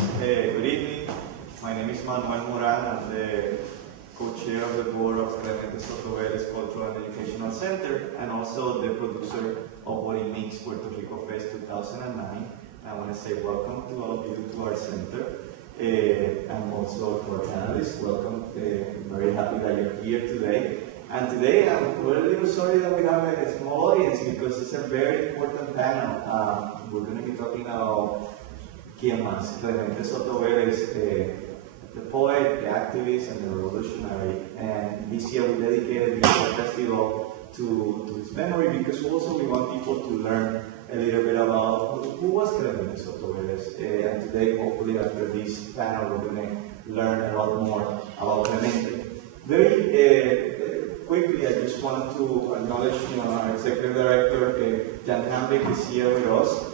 Good evening. My name is Manuel Moran. I'm the co-chair of the board of Clemente Soto-Vélez Cultural and Educational Center and also the producer of BORIMIX Puerto Rico Fest 2009. I want to say welcome to all of you to our center and also to our panelists. Welcome. I'm very happy that you're here today. And today we're a little sorry that we have a small audience because it's a very important panel. We're going to be talking about ¿quién más? Clemente Soto-Vélez, the poet, the activist, and the revolutionary. And this year we dedicated the festival to his memory because also we want people to learn a little bit about who was Clemente Soto-Vélez. And today, hopefully after this panel, we're going to learn a lot more about Clemente. Very quickly, I just want to acknowledge our executive director, Jan Hambeck, is here with us.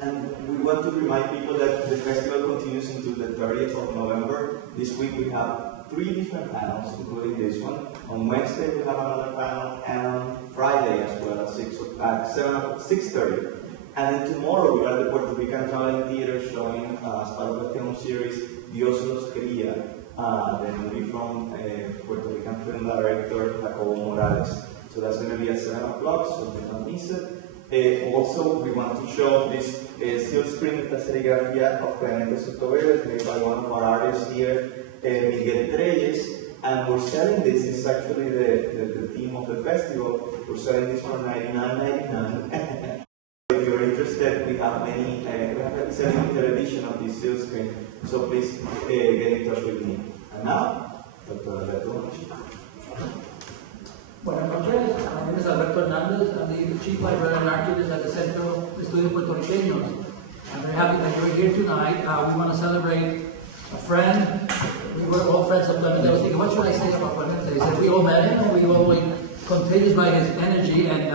And we want to remind people that the festival continues into the 30th of November. This week we have 3 different panels, including this one. On Wednesday we have another panel, and on Friday as well at 6:30. And then tomorrow we are at the Puerto Rican Traveling Theater showing as part of the film series Dios los quería, the movie from Puerto Rican film director Jacobo Morales. So that's going to be at 7 o'clock, so do not miss it. Also, we want to show this steel screen serigrafía of Clemente Soto-Vélez made by one of our artists here, Miguel Treyes, and we're selling this. It's actually the theme of the festival. We're selling this for $99.99. If you're interested, we have many. We have a limited edition of this steel screen, so please get in touch with me. And now, Dr. Alberto. Buenas noches, my name is Alberto Hernandez. I'm the Chief Librarian Archivist at the Centro de Estudios Puertorriqueños. I'm very happy that you're here tonight. We want to celebrate a friend. We were all friends of Clemente. I was thinking, what should I say about Clemente? He said, we all met him, we all were contagious by his energy, and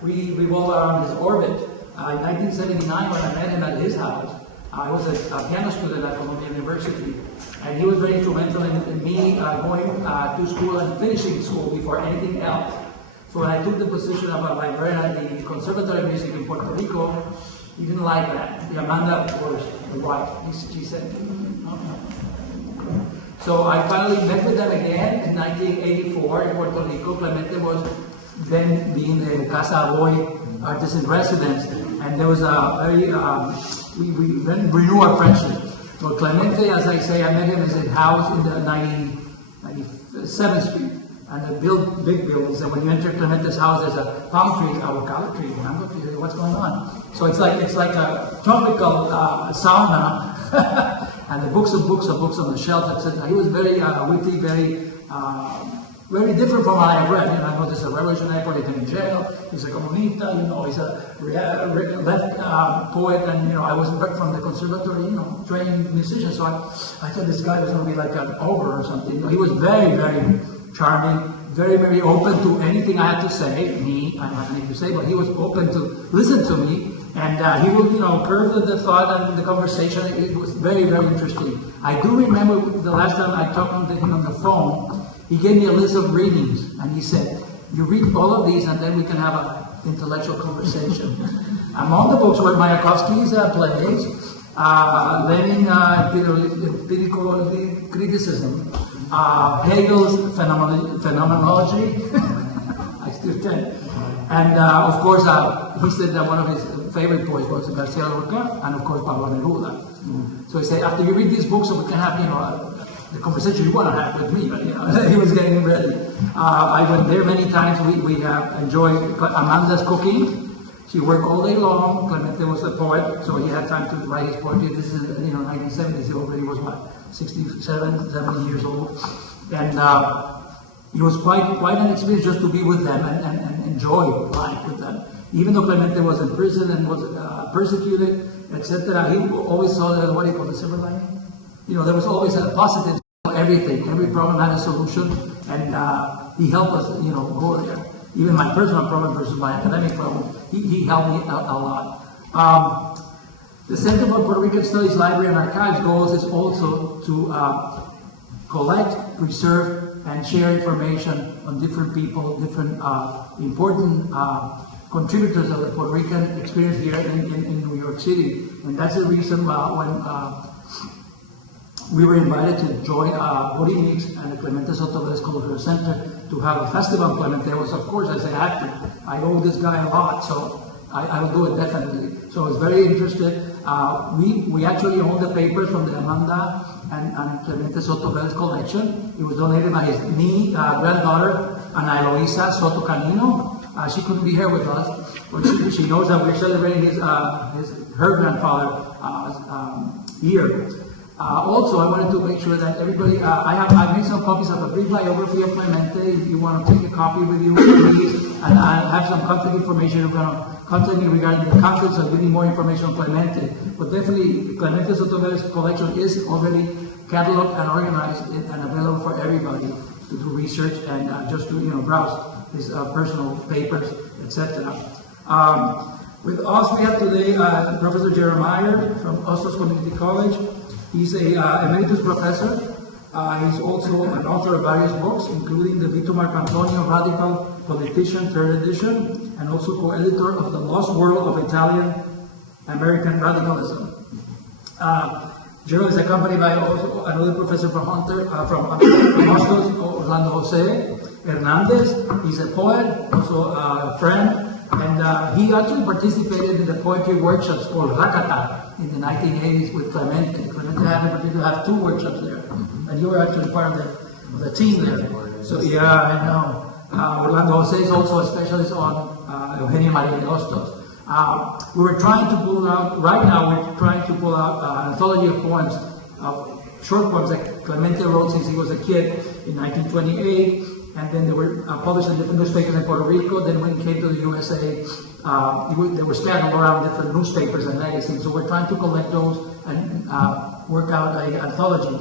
we revolve around his orbit. In 1979, when I met him at his house, I was a piano student at Columbia University. And he was very instrumental in me going to school and finishing school before anything else. So when I took the position of a librarian at the Conservatory of Music in Puerto Rico, he didn't like that. Amanda was the wife. She said, no. So I finally met with them again in 1984 in Puerto Rico. Clemente was then being the Casa Boy artist in residence. And there was a very, we then renew our friendship. So Clemente, as I say, I met him in his house in the 97th Street, and the big buildings. And when you enter Clemente's house, there's a palm tree, avocado tree, mango tree. What's going on? So it's like a tropical sauna, and the books of books on the shelf, etc. He was very witty, very different from what I have read. I know there's a revolutionary politician in jail, he's a comunista, he's a left poet, and I was from the conservatory, trained musician, so I thought this guy was going to be like an ogre or something. He was very, very charming, very, very open to anything I had to say. I don't have anything to say, but he was open to listen to me, and he would, curve the thought and the conversation. It was very, very interesting. I do remember the last time I talked to him on the phone. He gave me a list of readings, and he said, you read all of these, and then we can have an intellectual conversation. Among the books were Mayakovsky's plays, Lenin, empirical criticism, Hegel's phenomenology, I still can, and of course, he said that one of his favorite poets was Garcia Lorca, and of course, Pablo Neruda. So he said, after you read these books, so we can have, the conversation you want to have with me, but he was getting ready. I went there many times. We have enjoyed Amanda's cooking. She worked all day long. Clemente was a poet, so he had time to write his poetry. This is 1970s. He already was 67, 70 years old, and it was quite an experience just to be with them and enjoy life with them. Even though Clemente was in prison and was persecuted, etc., he always saw what he called the silver lining. There was always a positive for everything. Every problem had a solution, and he helped us, go there. Even my personal problem versus my academic problem, he helped me a lot. The Center for Puerto Rican Studies Library and Archives goals is also to collect, preserve, and share information on different people, different important contributors of the Puerto Rican experience here in New York City. And that's the reason when we were invited to join BORIMIX and the Clemente Soto-Vélez Cultural Center to have a festival in Clemente. Was, of course, I said, I owe this guy a lot, so I will do it definitely. So I was very interested. We actually own the papers from the Amanda and Clemente Soto-Vélez collection. It was donated by his granddaughter, Ana Eloisa Soto Canino. She couldn't be here with us, but she knows that we're celebrating her grandfather's year. Also, I wanted to make sure that everybody, I made some copies of a brief biography of Clemente. If you want to take a copy with you, please. And I have some contact information. You're going to contact me regarding the contents and giving more information on Clemente. But definitely, Clemente Soto-Vélez collection is already cataloged and organized and available for everybody to do research and just to browse his personal papers, etc. With us, we have today Professor Jeremiah from Ostos Community College. He's a emeritus professor. He's also an author of various books, including the Vito Marcantonio Radical Politician, 3rd edition, and also co-editor of The Lost World of Italian American Radicalism. Gerald is accompanied by also another professor from Ostos, Orlando Jose Hernandez. He's a poet, also a friend, and he actually participated in the poetry workshops called Rakata in the 1980s with Clemente. Clemente happened to have 2 workshops there, and you were actually part of the team there. So yeah, I know. Orlando Jose is also a specialist on Eugenia Maria de Hostos. We were trying to pull out, right now we're trying to pull out an anthology of poems, short poems that Clemente wrote since he was a kid in 1928, and then they were published in different newspapers in Puerto Rico. Then when he came to the USA, they were scattered around different newspapers and magazines. So we're trying to collect those and work out an anthology.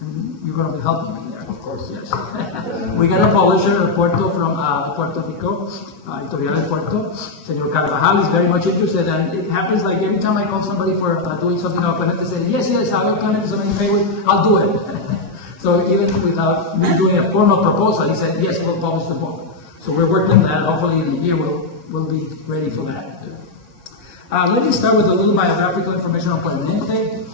And you're going to be helping me there. Of course, yes. We got a publisher, Puerto, from Puerto Rico, Editorial de Puerto. Senor Carvajal is very much interested, and it happens like every time I call somebody for doing something on Clemente, they say, yes, I'll Clemente something favor, I'll do it. So even without me doing a formal proposal, he said, yes, we'll publish the book. So we're working on that. Hopefully in a year we'll be ready for that. Let me start with a little biographical information on Clemente.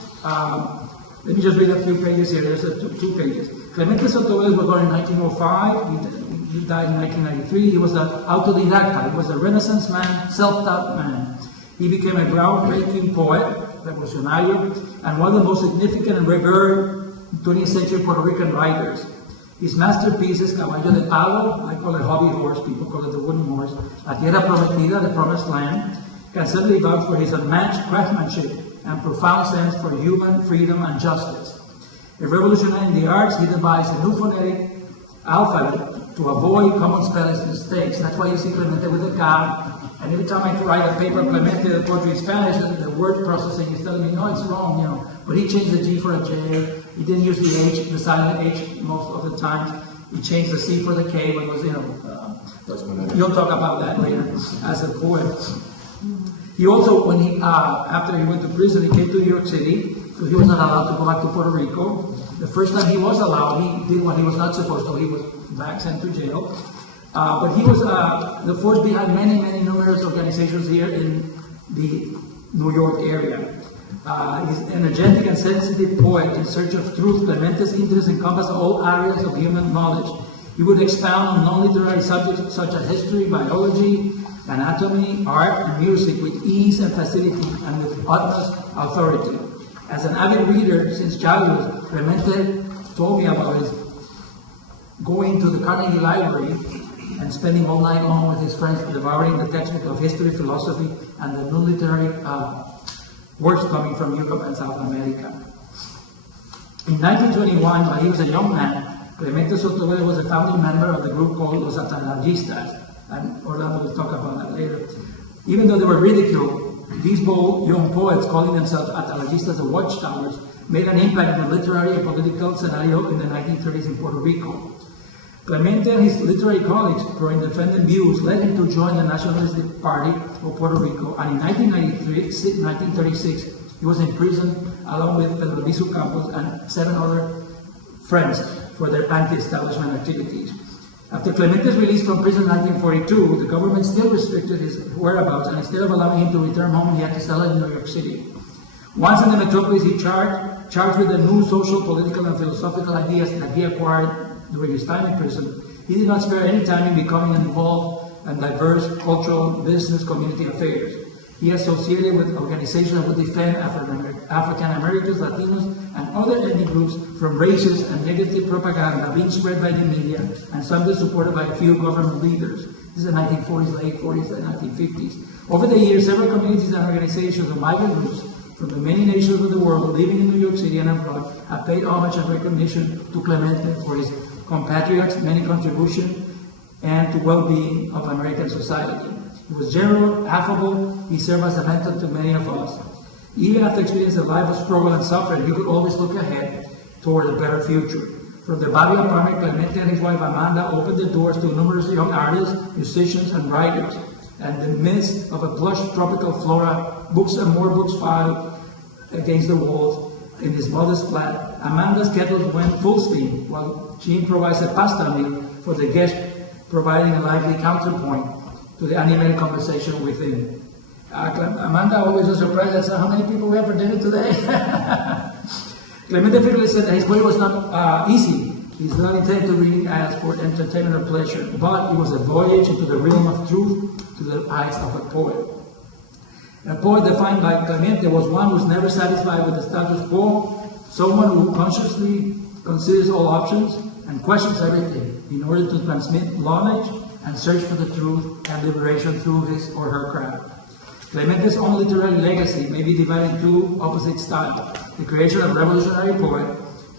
Let me just read a few pages here. There's 2 pages. Clemente Soto-Vélez was born in 1905. He died in 1993. He was an autodidacta. He was a Renaissance man, self-taught man. He became a groundbreaking poet, revolucionario, and one of the most significant and revered 20th century Puerto Rican writers. His masterpieces, Caballo de Palo, I call it hobby horse, people call it the wooden horse, La Tierra Prometida, the Promised Land, can certainly vouch for his unmatched craftsmanship and profound sense for human freedom and justice. A revolutionary in the arts, he devised a new phonetic alphabet to avoid common spelling mistakes. That's why you see Clemente with a K. And every time I write a paper, Clemente, the poetry in Spanish, the word processing is telling me, no, it's wrong, But he changed the G for a J. He didn't use the H, the silent H most of the time. He changed the C for the K, but it was, you'll talk about that later as a poet. He also, when he, after he went to prison, he came to New York City, because he was not allowed to go back to Puerto Rico. The first time he was allowed, he did what he was not supposed to. He was back sent to jail. But he was the force behind many numerous organizations here in the New York area. He's an energetic and sensitive poet in search of truth. Clemente's interests encompass all areas of human knowledge. He would expound on non-literary subjects such as history, biology, anatomy, art, and music with ease and facility and with utmost authority. As an avid reader since childhood, Clemente told me about his going to the Carnegie Library and spending all night long with his friends devouring the textbook of history, philosophy, and the non-literary works coming from Europe and South America. In 1921, while he was a young man, Clemente Soto-Vélez was a founding member of the group called Los Atalayistas, and Orlando will talk about that later. Even though they were ridiculed, these bold young poets, calling themselves Atalayistas or watchtowers, made an impact in the literary and political scenario in the 1930s in Puerto Rico. Clemente and his literary colleagues, for independent views, led him to join the Nationalistic Party of Puerto Rico, and in 1936, he was imprisoned along with Pedro Visu Campos and 7 other friends for their anti-establishment activities. After Clemente's release from prison in 1942, the government still restricted his whereabouts, and instead of allowing him to return home, he had to settle in New York City. Once in the metropolis, he charged with the new social, political, and philosophical ideas that he acquired during his time in prison. He did not spare any time in becoming involved in diverse cultural, business, community affairs. He associated with organizations that would defend African Americans, Latinos, and other ethnic groups from racist and negative propaganda being spread by the media and sometimes supported by a few government leaders. This is the 1940s, late 40s, and 1950s. Over the years, several communities and organizations of migrant groups from the many nations of the world living in New York City and abroad have paid homage and recognition to Clemente for his compatriots' many contributions and to well-being of American society. He was general, affable. He served as a mentor to many of us. Even after experiencing a life of struggle and suffering, he could always look ahead toward a better future. From the Barrio apartment, Clemente and his wife Amanda opened the doors to numerous young artists, musicians, and writers. And in the midst of a plush tropical flora, books and more books piled against the walls in his modest flat, Amanda's kettles went full steam, while she improvised a pasta meal for the guests, providing a lively counterpoint to the animated conversation within. Amanda always was surprised at how many people we have for dinner today. Clemente frequently said that his way was not easy. He's not intended to reading as for entertainment or pleasure, but it was a voyage into the realm of truth to the eyes of a poet. A poet defined by Clemente was one who's never satisfied with the status quo, someone who consciously considers all options and questions everything in order to transmit knowledge and search for the truth and liberation through his or her craft. Clemente's own literary legacy may be divided into two opposite styles: the creation of a revolutionary poet,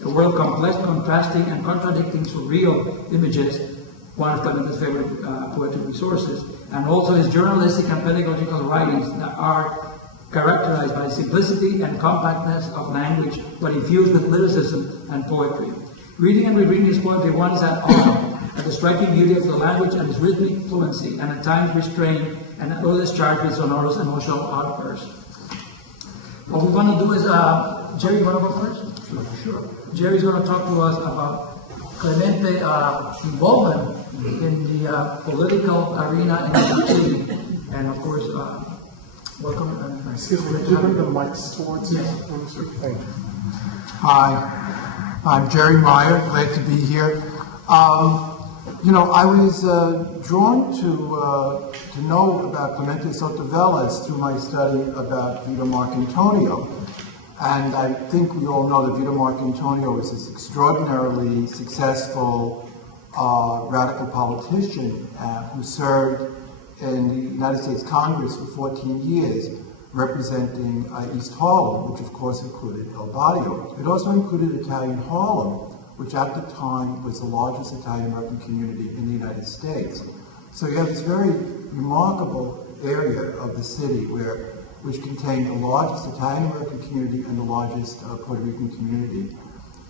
a world complex, contrasting, and contradicting surreal images, one of Clemente's favorite poetry resources, and also his journalistic and pedagogical writings that are characterized by simplicity and compactness of language, but infused with lyricism and poetry. Reading and rereading his poetry, one is at awe at the striking beauty of the language and its rhythmic fluency, and at times restrained and at others charged with sonorous emotional outbursts. What we're going to do is, Jerry, you want to go first? Sure. Jerry's going to talk to us about Clemente involvement in the political arena in New York City, and of course, welcome. Excuse me, could you bring the mics towards me? Yes. Thank you. Hi, I'm Jerry Meyer, glad to be here. I was drawn to know about Clemente Soto-Vélez through my study about Vito Marcantonio. And I think we all know that Vito Marcantonio is this extraordinarily successful radical politician who served in the United States Congress for 14 years, representing East Harlem, which of course included El Barrio. It also included Italian Harlem, which at the time was the largest Italian-American community in the United States. So you have this very remarkable area of the city which contained the largest Italian-American community and the largest Puerto Rican community.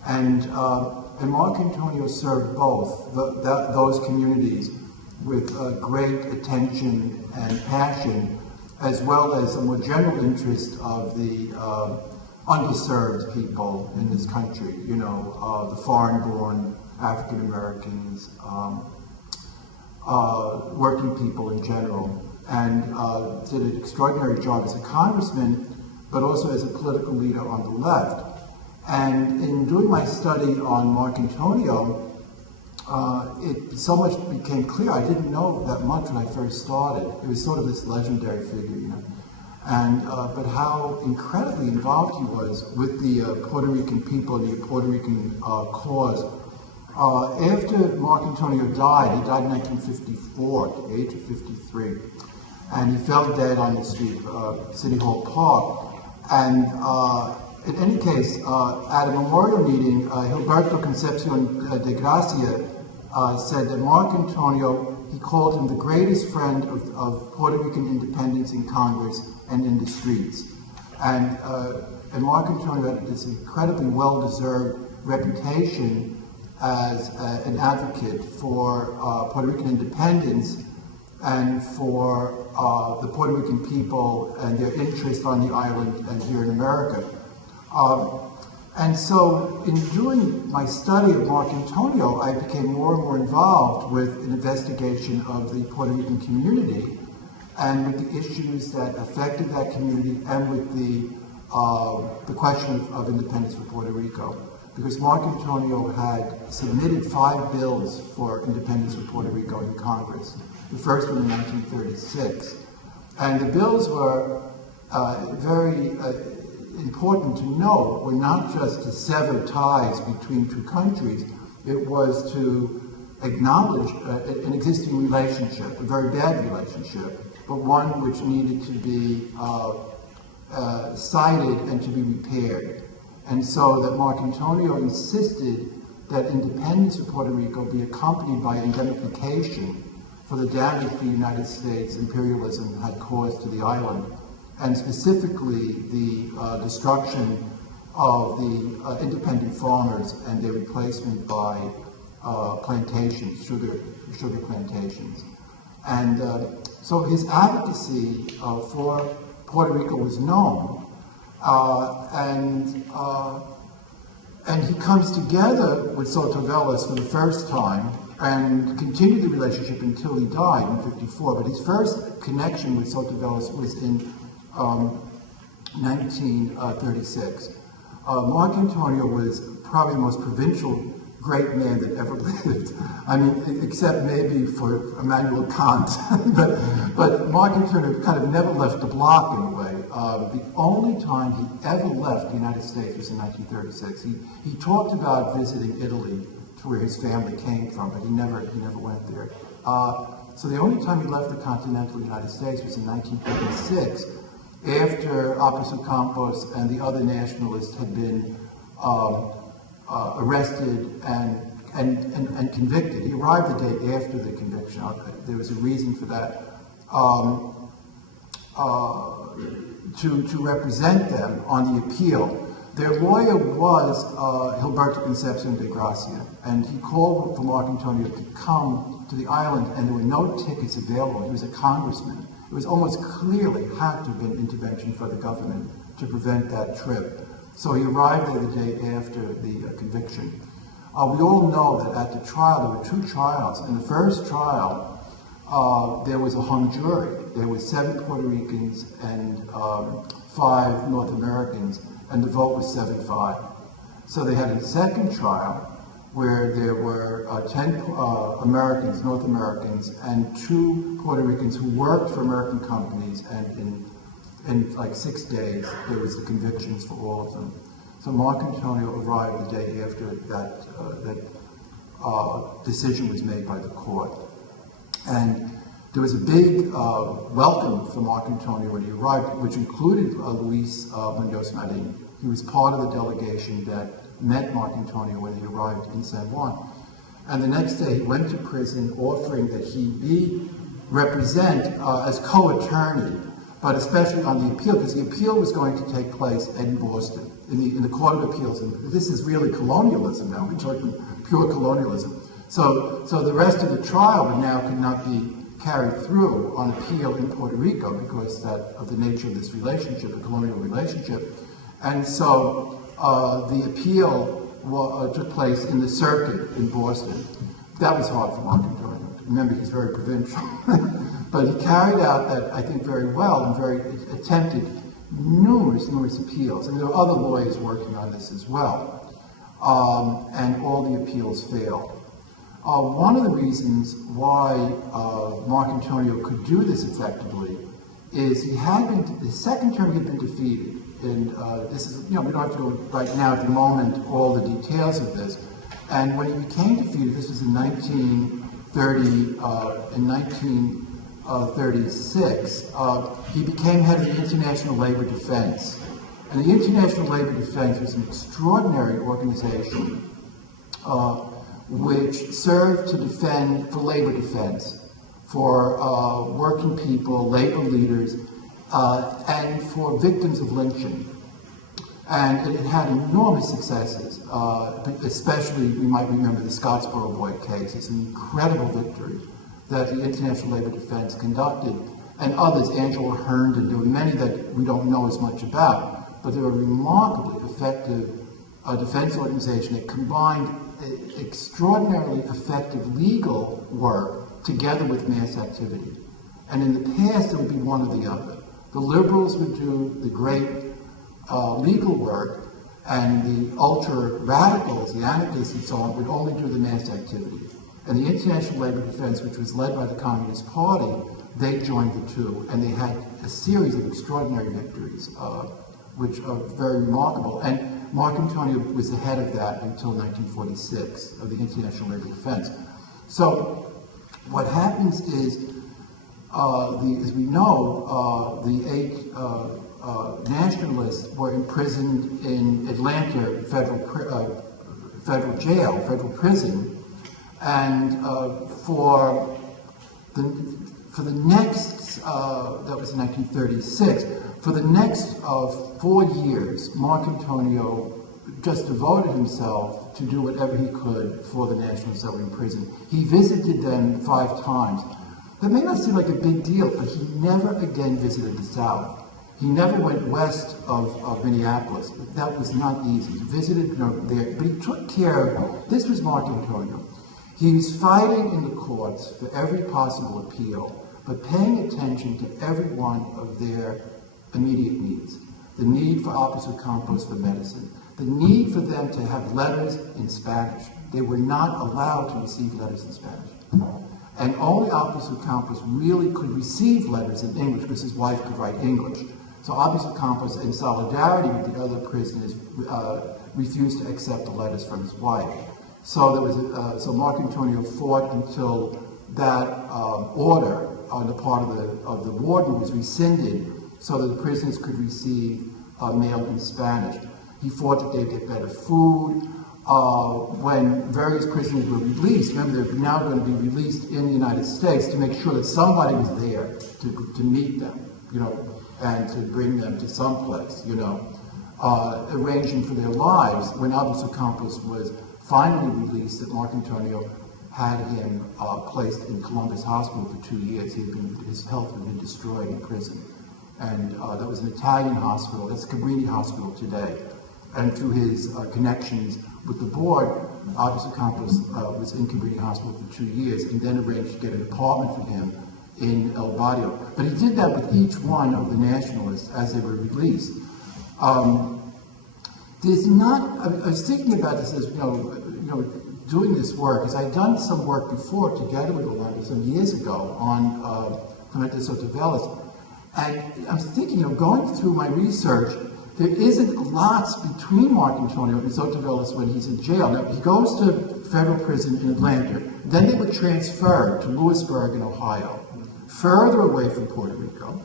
And Marcantonio served both those communities with great attention and passion, as well as a more general interest of the underserved people in this country, the foreign-born African Americans, working people in general, and did an extraordinary job as a congressman, but also as a political leader on the left. And in doing my study on Marcantonio, it so much became clear. I didn't know that much when I first started. It was sort of this legendary figure, and but how incredibly involved he was with the Puerto Rican people, the Puerto Rican cause. After Marcantonio died, he died in 1954 at the age of 53, and he fell dead on the street of City Hall Park. And in any case, at a memorial meeting, Gilberto Concepcion de Gracia said that Marcantonio, he called him the greatest friend of Puerto Rican independence in Congress and in the streets. And Marcantonio had this incredibly well-deserved reputation as an advocate for Puerto Rican independence and for the Puerto Rican people and their interest on the island and here in America. And so in doing my study of Mark Antonio, I became more and more involved with an investigation of the Puerto Rican community and with the issues that affected that community and with the question of independence for Puerto Rico. Because Mark Antonio had submitted 5 bills for independence for Puerto Rico in Congress, the first one in 1936. And the bills were very important to note, were not just to sever ties between two countries, it was to acknowledge an existing relationship, a very bad relationship, but one which needed to be cited and to be repaired. And so that Mark Antonio insisted that independence of Puerto Rico be accompanied by indemnification for the damage the United States imperialism had caused to the island, and specifically the destruction of the independent farmers and their replacement by plantations, sugar plantations. And so his advocacy for Puerto Rico was known, and he comes together with Soto-Vélez for the first time and continued the relationship until he died in 1954. But his first connection with Soto-Vélez was in 1936. Mark Antonio was probably the most provincial great man that ever lived. I mean, except maybe for Immanuel Kant. but Mark Antonio kind of never left the block in a way. The only time he ever left the United States was in 1936. He talked about visiting Italy, to where his family came from, but he never went there. So the only time he left the continental United States was in 1936, after Apisu Campos and the other nationalists had been arrested and convicted. He arrived the day after the conviction. There was a reason for that. To represent them on the appeal. Their lawyer was Gilberto Concepcion de Gracia, and he called for Mark Antonio to come to the island, and there were no tickets available. He was a congressman. It was almost clearly had to have been intervention for the government to prevent that trip. So he arrived there the day after the conviction. We all know that at the trial, there were 2 trials. In the first trial, there was a hung jury. There were 7 Puerto Ricans and 5 North Americans, and the vote was 7-5. So they had a second trial where there were 10 Americans, North Americans, and 2 Puerto Ricans who worked for American companies, and in like 6 days, there was the convictions for all of them. So Mark Antonio arrived the day after that decision was made by the court. And there was a big welcome for Mark Antonio when he arrived, which included Luis Munoz Marin. He was part of the delegation that met Mark Antonio when he arrived in San Juan. And the next day he went to prison offering that he be represent as co-attorney, but especially on the appeal, because the appeal was going to take place in Boston, in the Court of Appeals. And this is really colonialism now. We're talking pure colonialism. So the rest of the trial now could not be carried through on appeal in Puerto Rico because of the nature of this relationship, the colonial relationship. And so the appeal took place in the circuit in Boston. That was hard for Mark Antonio. Remember, he's very provincial. But he carried out that, I think, very well and attempted numerous appeals. And there were other lawyers working on this as well. And all the appeals failed. One of the reasons why Mark Antonio could do this effectively is his second term he had been defeated. And this is, we don't have to go right now at the moment all the details of this. And when he became defeated, this was in 1936, he became head of the International Labor Defense. And the International Labor Defense was an extraordinary organization which served to defend, for labor defense, for working people, labor leaders, and for victims of lynching. And it had enormous successes, especially, we might remember the Scottsboro Boy case. It's an incredible victory that the International Labor Defense conducted, and others, Angela Herndon, there were many that we don't know as much about, but they were remarkably effective defense organization that combined extraordinarily effective legal work together with mass activity. And in the past, it would be one or the other. The liberals would do the great legal work, and the ultra-radicals, the anarchists and so on, would only do the mass activity. And the International Labor Defense, which was led by the Communist Party, they joined the two, and they had a series of extraordinary victories, which are very remarkable. And Marc Antonio was the head of that until 1946, of the International Labor Defense. So what happens is, as we know, the 8 nationalists were imprisoned in Atlanta federal jail, federal prison, and for the next, that was in 1936, for the next 4 years, Marc Antonio just devoted himself to do whatever he could for the nationalists that were in prison. He visited them 5 times. That may not seem like a big deal, but he never again visited the South. He never went west of Minneapolis. That was not easy. He visited there, but he took care of, this was Marc Antonio. He was fighting in the courts for every possible appeal, but paying attention to every one of their immediate needs. The need for opposite compost for medicine. The need for them to have letters in Spanish. They were not allowed to receive letters in Spanish. And only Opus Campos really could receive letters in English because his wife could write English. So Opus Campos, in solidarity with the other prisoners, refused to accept the letters from his wife. So there was so Marc Antonio fought until that order on the part of the warden was rescinded, so that the prisoners could receive mail in Spanish. He fought that they'd get better food. When various prisoners were released, remember they're now going to be released in the United States, to make sure that somebody was there to meet them, and to bring them to some place, arranging for their lives. When Alberto Campos was finally released, that Marc Antonio had him placed in Columbus Hospital for 2 years. His health had been destroyed in prison. And that was an Italian hospital. That's Cabrini Hospital today. And through his connections with the board, Alberto Campos was in Cabrini Hospital for 2 years, and then arranged to get an apartment for him in El Barrio. But he did that with each one of the nationalists as they were released. There's not, I was thinking about this as, doing this work, because I'd done some work before together with Orlando some years ago on Clemente Soto-Vélez. And I'm thinking, going through my research, there isn't lots between Marc Antonio and Soto-Vélez when he's in jail. Now, he goes to federal prison in Atlanta. Then they were transferred to Lewisburg in Ohio, further away from Puerto Rico,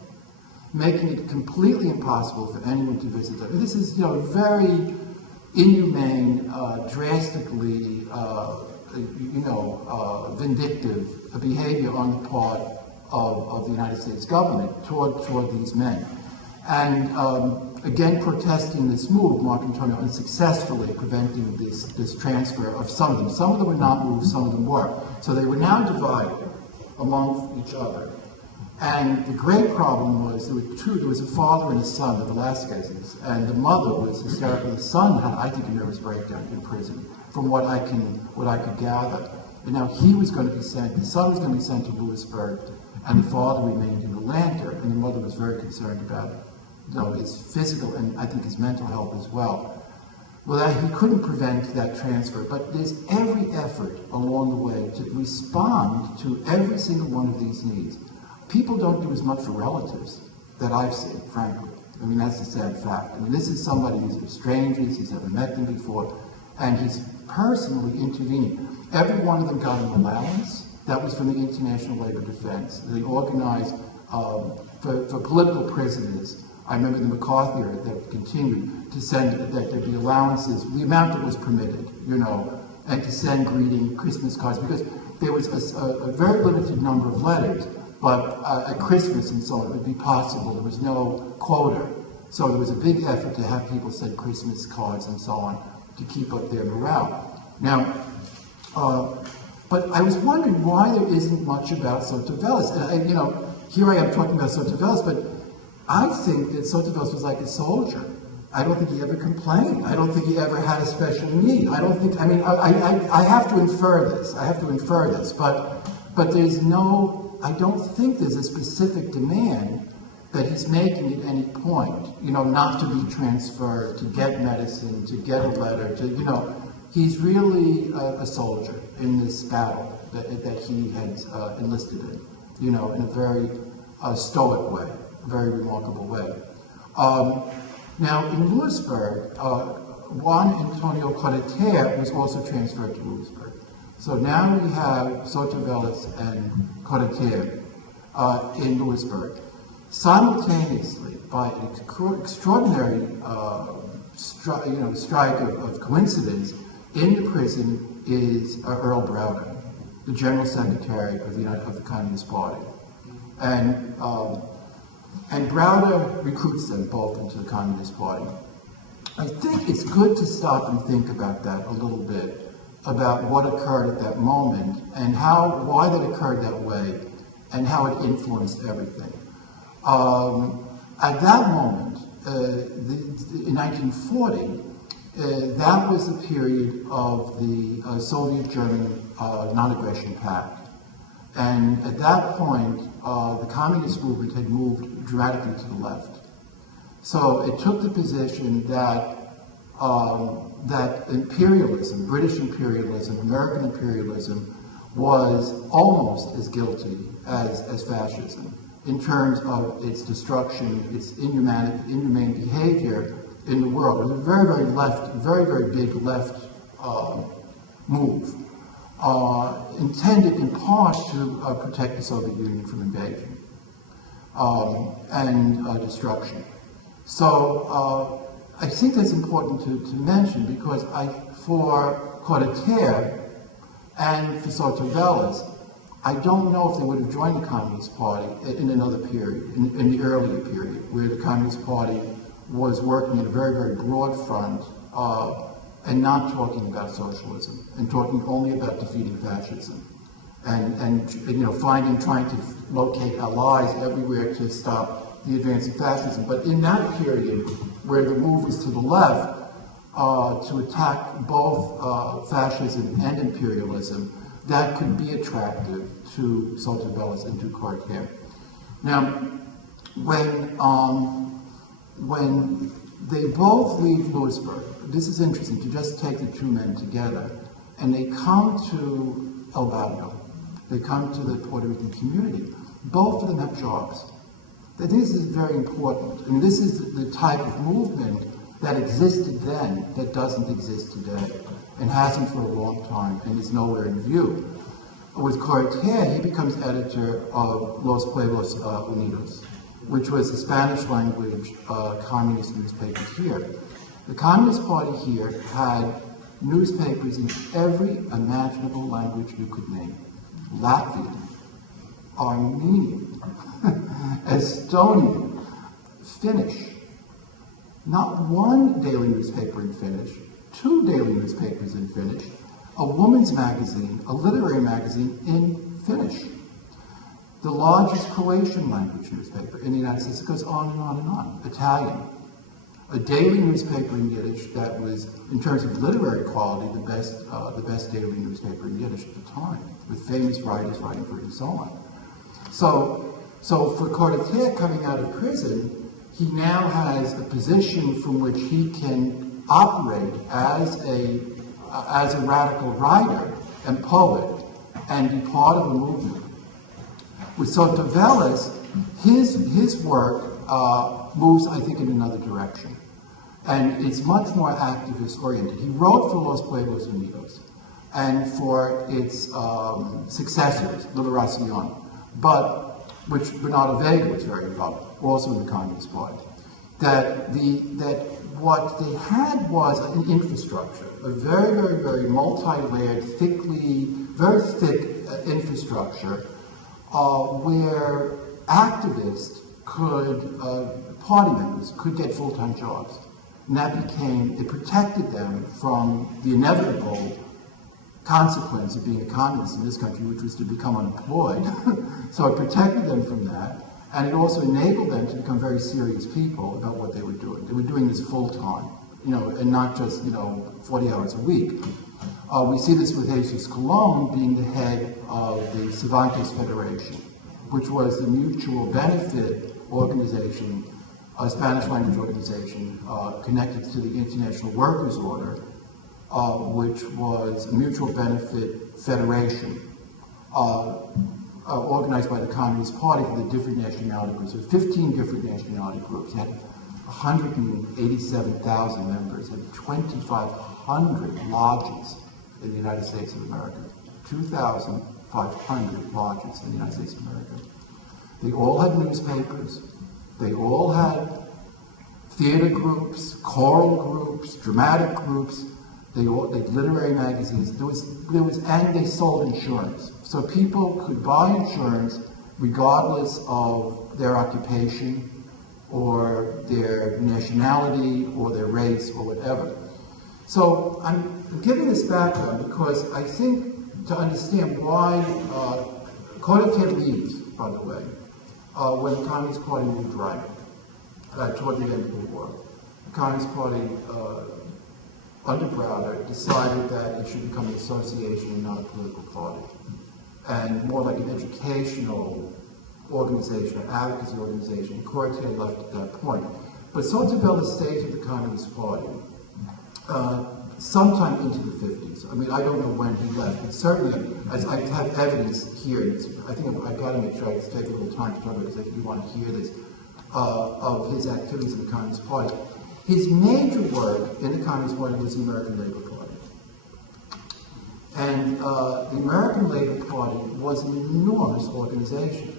making it completely impossible for anyone to visit them. This is, very inhumane, drastically, vindictive behavior on the part of the United States government toward these men. And again, protesting this move, Marc Antonio unsuccessfully preventing this transfer of some of them. Some of them were not moved, some of them were. So they were now divided among each other. And the great problem was there was a father and a son, the Velasquez's, and the mother was hysterical. The son had, I think, a nervous breakdown in prison, from what I could gather. And now he was going to be sent, the son was going to be sent to Lewisburg, and the father remained in Atlanta, and the mother was very concerned about his physical and I think his mental health as well. Well, he couldn't prevent that transfer, but there's every effort along the way to respond to every single one of these needs. People don't do as much for relatives that I've seen, frankly. I mean, that's a sad fact. I mean, this is somebody who's strangers, he's never met them before, and he's personally intervening. Every one of them got an allowance. That was from the International Labor Defense. They organized for political prisoners. I remember the McCarthy era that continued to send that there'd be allowances, the amount that was permitted, and to send greeting Christmas cards, because there was a very limited number of letters, but at Christmas and so on, it would be possible. There was no quota. So there was a big effort to have people send Christmas cards and so on to keep up their morale. Now, but I was wondering why there isn't much about Soto-Vélez. And here I am talking about Soto-Vélez, but I think that Soto-Vélez was like a soldier. I don't think he ever complained. I don't think he ever had a special need. I don't think, I mean, I have to infer this. I have to infer this, but there's no, I don't think there's a specific demand that he's making at any point, you know, not to be transferred, to get medicine, to get a letter, to, you know, he's really a soldier in this battle that he has enlisted in, you know, in a very stoic way, a very remarkable way. Now, in Lewisburg, Juan Antonio Correter was also transferred to Lewisburg. So now we have Soto-Vélez and Correter in Lewisburg. Simultaneously, by an extraordinary strike of coincidence, in the prison is Earl Browder, the General Secretary of the Communist Party. And Browder recruits them both into the Communist Party. I think it's good to stop and think about that a little bit, about what occurred at that moment, and why that occurred that way, and how it influenced everything. At that moment, in 1940, that was the period of the Soviet-German non-aggression pact. And at that point, the communist movement had moved dramatically to the left. So it took the position that that imperialism, British imperialism, American imperialism, was almost as guilty as fascism in terms of its destruction, its inhumane behavior in the world. It was a very, very left, very, very big left move, intended in part to protect the Soviet Union from invasion and destruction. So I think that's important to mention, because for Correter and for Soto-Vélez, I don't know if they would have joined the Communist Party in another period, in the earlier period, where the Communist Party was working in a very, very broad front and not talking about socialism, and talking only about defeating fascism, and you know, trying to locate allies everywhere to stop the advance of fascism. But in that period, where the move was to the left, to attack both fascism and imperialism, that could be attractive to Soto-Vélez and to Correter. Now, when they both leave Lewisburg, this is interesting, to just take the two men together, and they come to El Barrio, they come to the Puerto Rican community, both of them have jobs. This is very important. I mean, this is the type of movement that existed then that doesn't exist today, and hasn't for a long time, and is nowhere in view. With Correter, he becomes editor of Los Pueblos Unidos, which was a Spanish language communist newspaper here. The Communist Party here had newspapers in every imaginable language you could name. Latvian, Armenian, Estonian, Finnish. Not one daily newspaper in Finnish, 2 daily newspapers in Finnish, a woman's magazine, a literary magazine in Finnish. The largest Croatian language newspaper in the United States. It goes on and on and on. Italian. A daily newspaper in Yiddish that was, in terms of literary quality, the best daily newspaper in Yiddish at the time, with famous writers writing for it and so on. So for Correter, coming out of prison, he now has a position from which he can operate as a radical writer and poet and be part of a movement. With Soto-Vélez, his work moves, I think, in another direction. And it's much more activist-oriented. He wrote for Los Pueblos Unidos and for its successors, Liberación, which Bernardo Vega was very involved, also in the Communist Party. That what they had was an infrastructure, a very, very, very multi-layered, very thick infrastructure, where activists party members could get full-time jobs. And it protected them from the inevitable consequence of being a communist in this country, which was to become unemployed. So it protected them from that. And it also enabled them to become very serious people about what they were doing. They were doing this full time, and not just, 40 hours a week. We see this with Jesus Colon being the head of the Cervantes Federation, which was the mutual benefit organization, a Spanish language organization connected to the International Workers' Order, which was a mutual benefit federation organized by the Communist Party for the different nationality groups. There were 15 different nationality groups. It had 187,000 members, and 2,500 lodges in the United States of America. 2,500 lodges in the United States of America. They all had newspapers. They all had theater groups, choral groups, dramatic groups. They had literary magazines. And they sold insurance. So people could buy insurance regardless of their occupation or their nationality or their race or whatever. So I'm giving this background because I think to understand why Ted leaves, by the way, when the Communist Party moved right toward the end of the war. The Communist Party under Browder decided that it should become an association and not a political party, and more like an educational organization, an advocacy organization. Ted left at that point. But Soto-Vélez stays with the Communist Party sometime into the 50s. I mean, I don't know when he left, but certainly, as I have evidence here, I think I've got to make sure I take a little time to talk about it because I think you want to hear this, of his activities in the Communist Party. His major work in the Communist Party was the American Labor Party. And the American Labor Party was an enormous organization.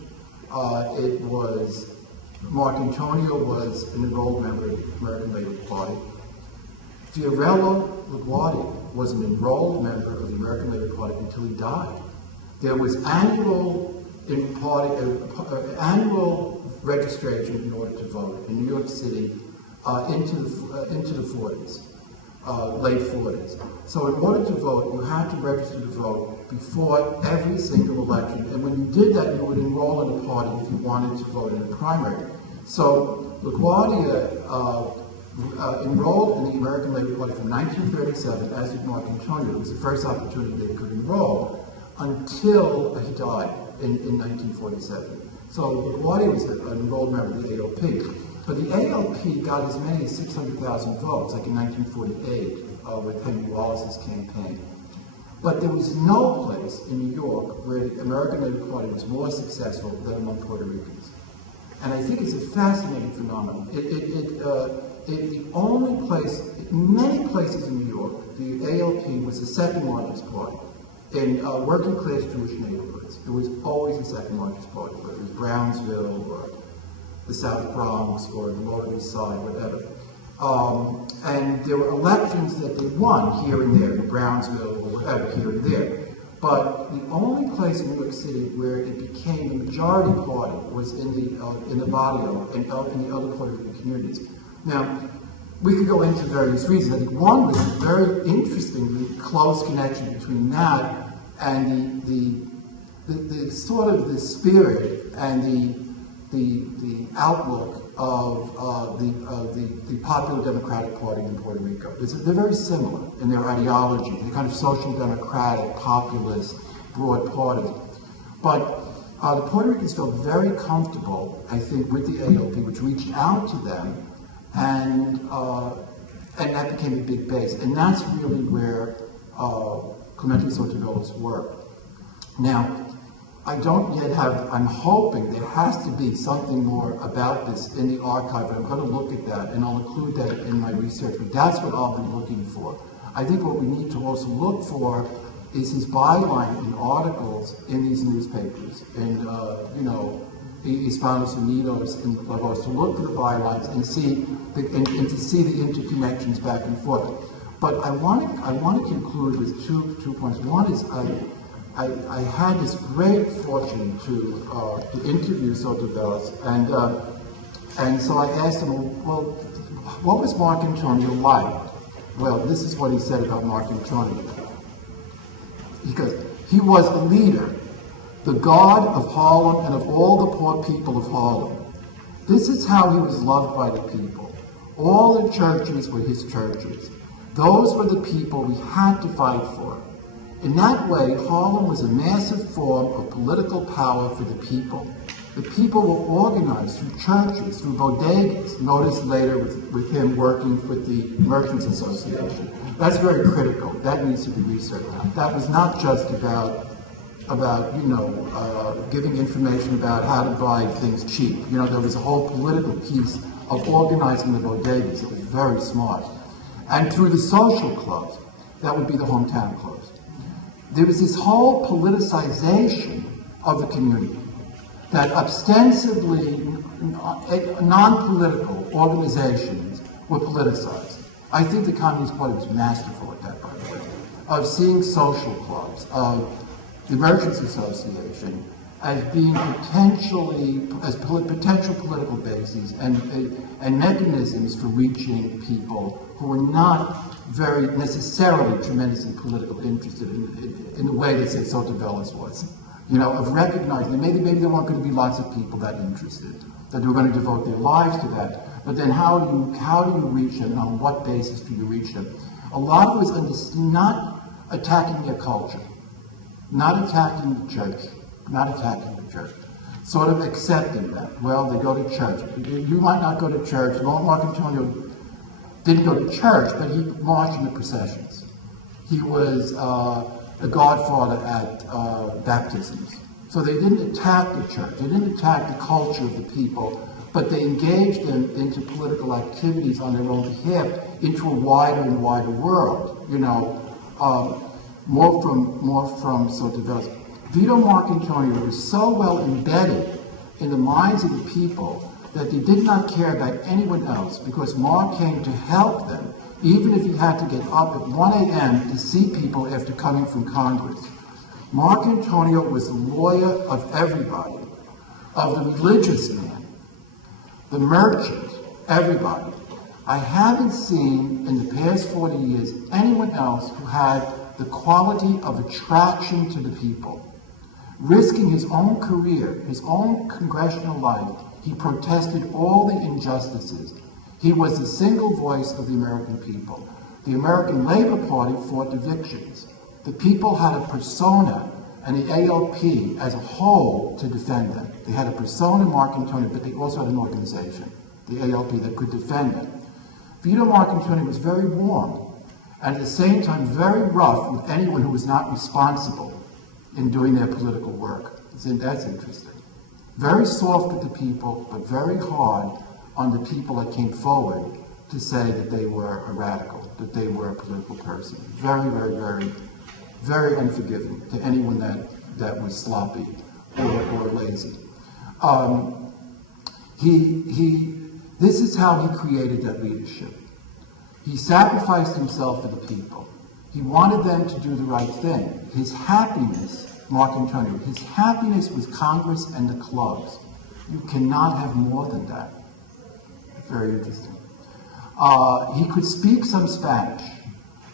Mark Antonio was an enrolled member of the American Labor Party. Fiorello LaGuardia was an enrolled member of the American Labor Party until he died. There was annual registration in order to vote in New York City into the 40s, late 40s. So in order to vote, you had to register to vote before every single election. And when you did that, you would enroll in a party if you wanted to vote in a primary. So LaGuardia enrolled in the American Labor Party from 1937, as did Mark Antonio. It was the first opportunity they could enroll until he died in 1947. So LaGuardia was an enrolled member of the ALP. But the ALP got as many as 600,000 votes, like in 1948, with Henry Wallace's campaign. But there was no place in New York where the American Labor Party was more successful than among Puerto Ricans. And I think it's a fascinating phenomenon. The only place, many places in New York, the ALP was the second largest party. In working class Jewish neighborhoods, it was always the second largest party, whether it was Brownsville or the South Bronx or the Lower East Side, whatever. And there were elections that they won here and there, in Brownsville or whatever, here and there. But the only place in New York City where it became the majority party was in the Barrio and in the other Puerto Rican communities. Now, we could go into various reasons. I think one was a very interestingly close connection between that and the sort of the spirit and the outlook of the Popular Democratic Party in Puerto Rico. They're very similar in their ideology. They're kind of social democratic, populist, broad parties. But the Puerto Ricans felt very comfortable, I think, with the ALP, which reached out to them, and that became a big base. And that's really where Clemente Soto-Vélez worked. Now, I don't yet have, I'm hoping there has to be something more about this in the archive, and I'm going to look at that, and I'll include that in my research, but that's what I'll be looking for. I think what we need to also look for is his byline in articles in these newspapers, in, Hispanos Unidos and Lagos, to look for the bylines and see and to see the interconnections back and forth. But I want to conclude with two points. One is I had this great fortune to interview Soto-Vélez, and so I asked him, well, what was Mark Antonio like? Well, this is what he said about Mark Antonio. Because he was a leader, the God of Harlem and of all the poor people of Harlem. This is how he was loved by the people. All the churches were his churches. Those were the people we had to fight for. In that way, Harlem was a massive form of political power for the people. The people were organized through churches, through bodegas. Notice later with him working with the Merchants Association. That's very critical. That needs to be researched. That was not just about giving information about how to buy things cheap. There was a whole political piece of organizing the bodegas. It was very smart. And through the social clubs, that would be the hometown clubs. There was this whole politicization of the community that ostensibly non-political organizations were politicized. I think the Communist Party was masterful at that, by the way, of seeing social clubs, of the Merchants Association as being potential political bases and mechanisms for reaching people who were not very necessarily tremendously politically interested in the way that, say, Soto-Vélez was. Of recognizing that maybe there weren't going to be lots of people that interested, that they were going to devote their lives to that. But then how do you reach them, and on what basis do you reach them? A lot of it was not attacking their culture, not attacking the church, sort of accepting that. Well, they go to church. You might not go to church. Mark Antonio didn't go to church, but he marched in the processions. He was the godfather at baptisms. So they didn't attack the church. They didn't attack the culture of the people, but they engaged them into political activities on their own behalf, into a wider and wider world. More from Soto-Vélez. Vito Marcantonio was so well embedded in the minds of the people that they did not care about anyone else, because Mark came to help them, even if he had to get up at 1 a.m. to see people after coming from Congress. Marcantonio was the lawyer of everybody, of the religious man, the merchant, everybody. I haven't seen in the past 40 years anyone else who had the quality of attraction to the people. Risking his own career, his own congressional life, he protested all the injustices. He was the single voice of the American people. The American Labor Party fought evictions. The people had a persona, and the ALP as a whole, to defend them. They had a persona, Marcantonio, but they also had an organization, the ALP, that could defend them. Vito Marcantonio was very warm, and at the same time very rough with anyone who was not responsible in doing their political work. That's interesting. Very soft with the people, but very hard on the people that came forward to say that they were a radical, that they were a political person. Very, very, very, very unforgiving to anyone that was sloppy or lazy. This is how he created that leadership. He sacrificed himself for the people. He wanted them to do the right thing. His happiness, Marcantonio, his happiness was Congress and the clubs. You cannot have more than that. Very interesting. He could speak some Spanish.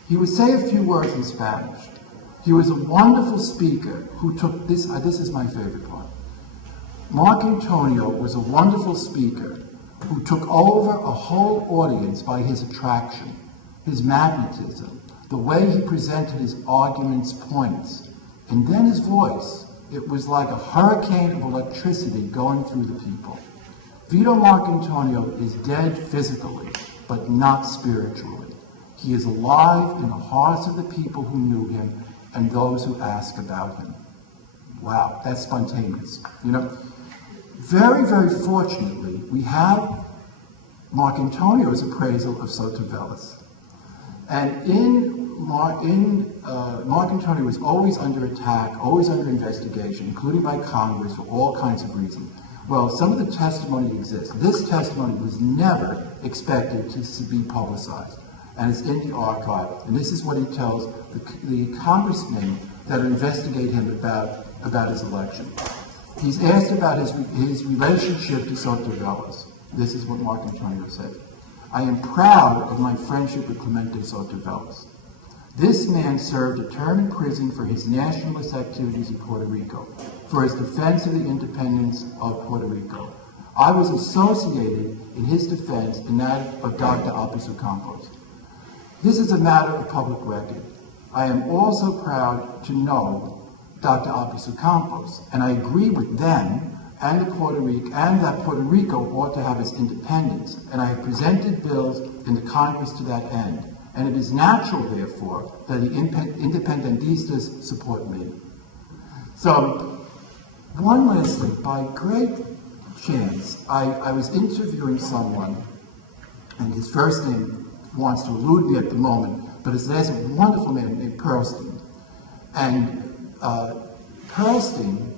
He would say a few words in Spanish. He was a wonderful speaker who took this is my favorite part. Marcantonio was a wonderful speaker who took over a whole audience by his attraction, his magnetism, the way he presented his arguments, points, and then his voice. It was like a hurricane of electricity going through the people. Vito Marcantonio is dead physically, but not spiritually. He is alive in the hearts of the people who knew him and those who ask about him. Wow, that's spontaneous. Very, very fortunately, we have Marcantonio's appraisal of Soto-Vélez. And Marcantonio was always under attack, always under investigation, including by Congress for all kinds of reasons. Well, some of the testimony exists. This testimony was never expected to be publicized, and it's in the archive. And this is what he tells the congressmen that investigate him about his election. He's asked about his relationship to Soto-Vélez. This is what Marcantonio said. I am proud of my friendship with Clemente Soto-Vélez. This man served a term in prison for his nationalist activities in Puerto Rico. for his defense of the independence of Puerto Rico. I was associated in his defense and that of Dr. Albizu Campos. This is a matter of public record. I am also proud to know Dr. Albizu Campos, and I agree with them and that Puerto Rico ought to have its independence, and I have presented bills in the Congress to that end. And it is natural, therefore, that the independentistas support me. So, one last thing, by great chance, I was interviewing someone, and his first name wants to elude me at the moment, but his last name, a wonderful man named Pearlstein. And Pearlstein,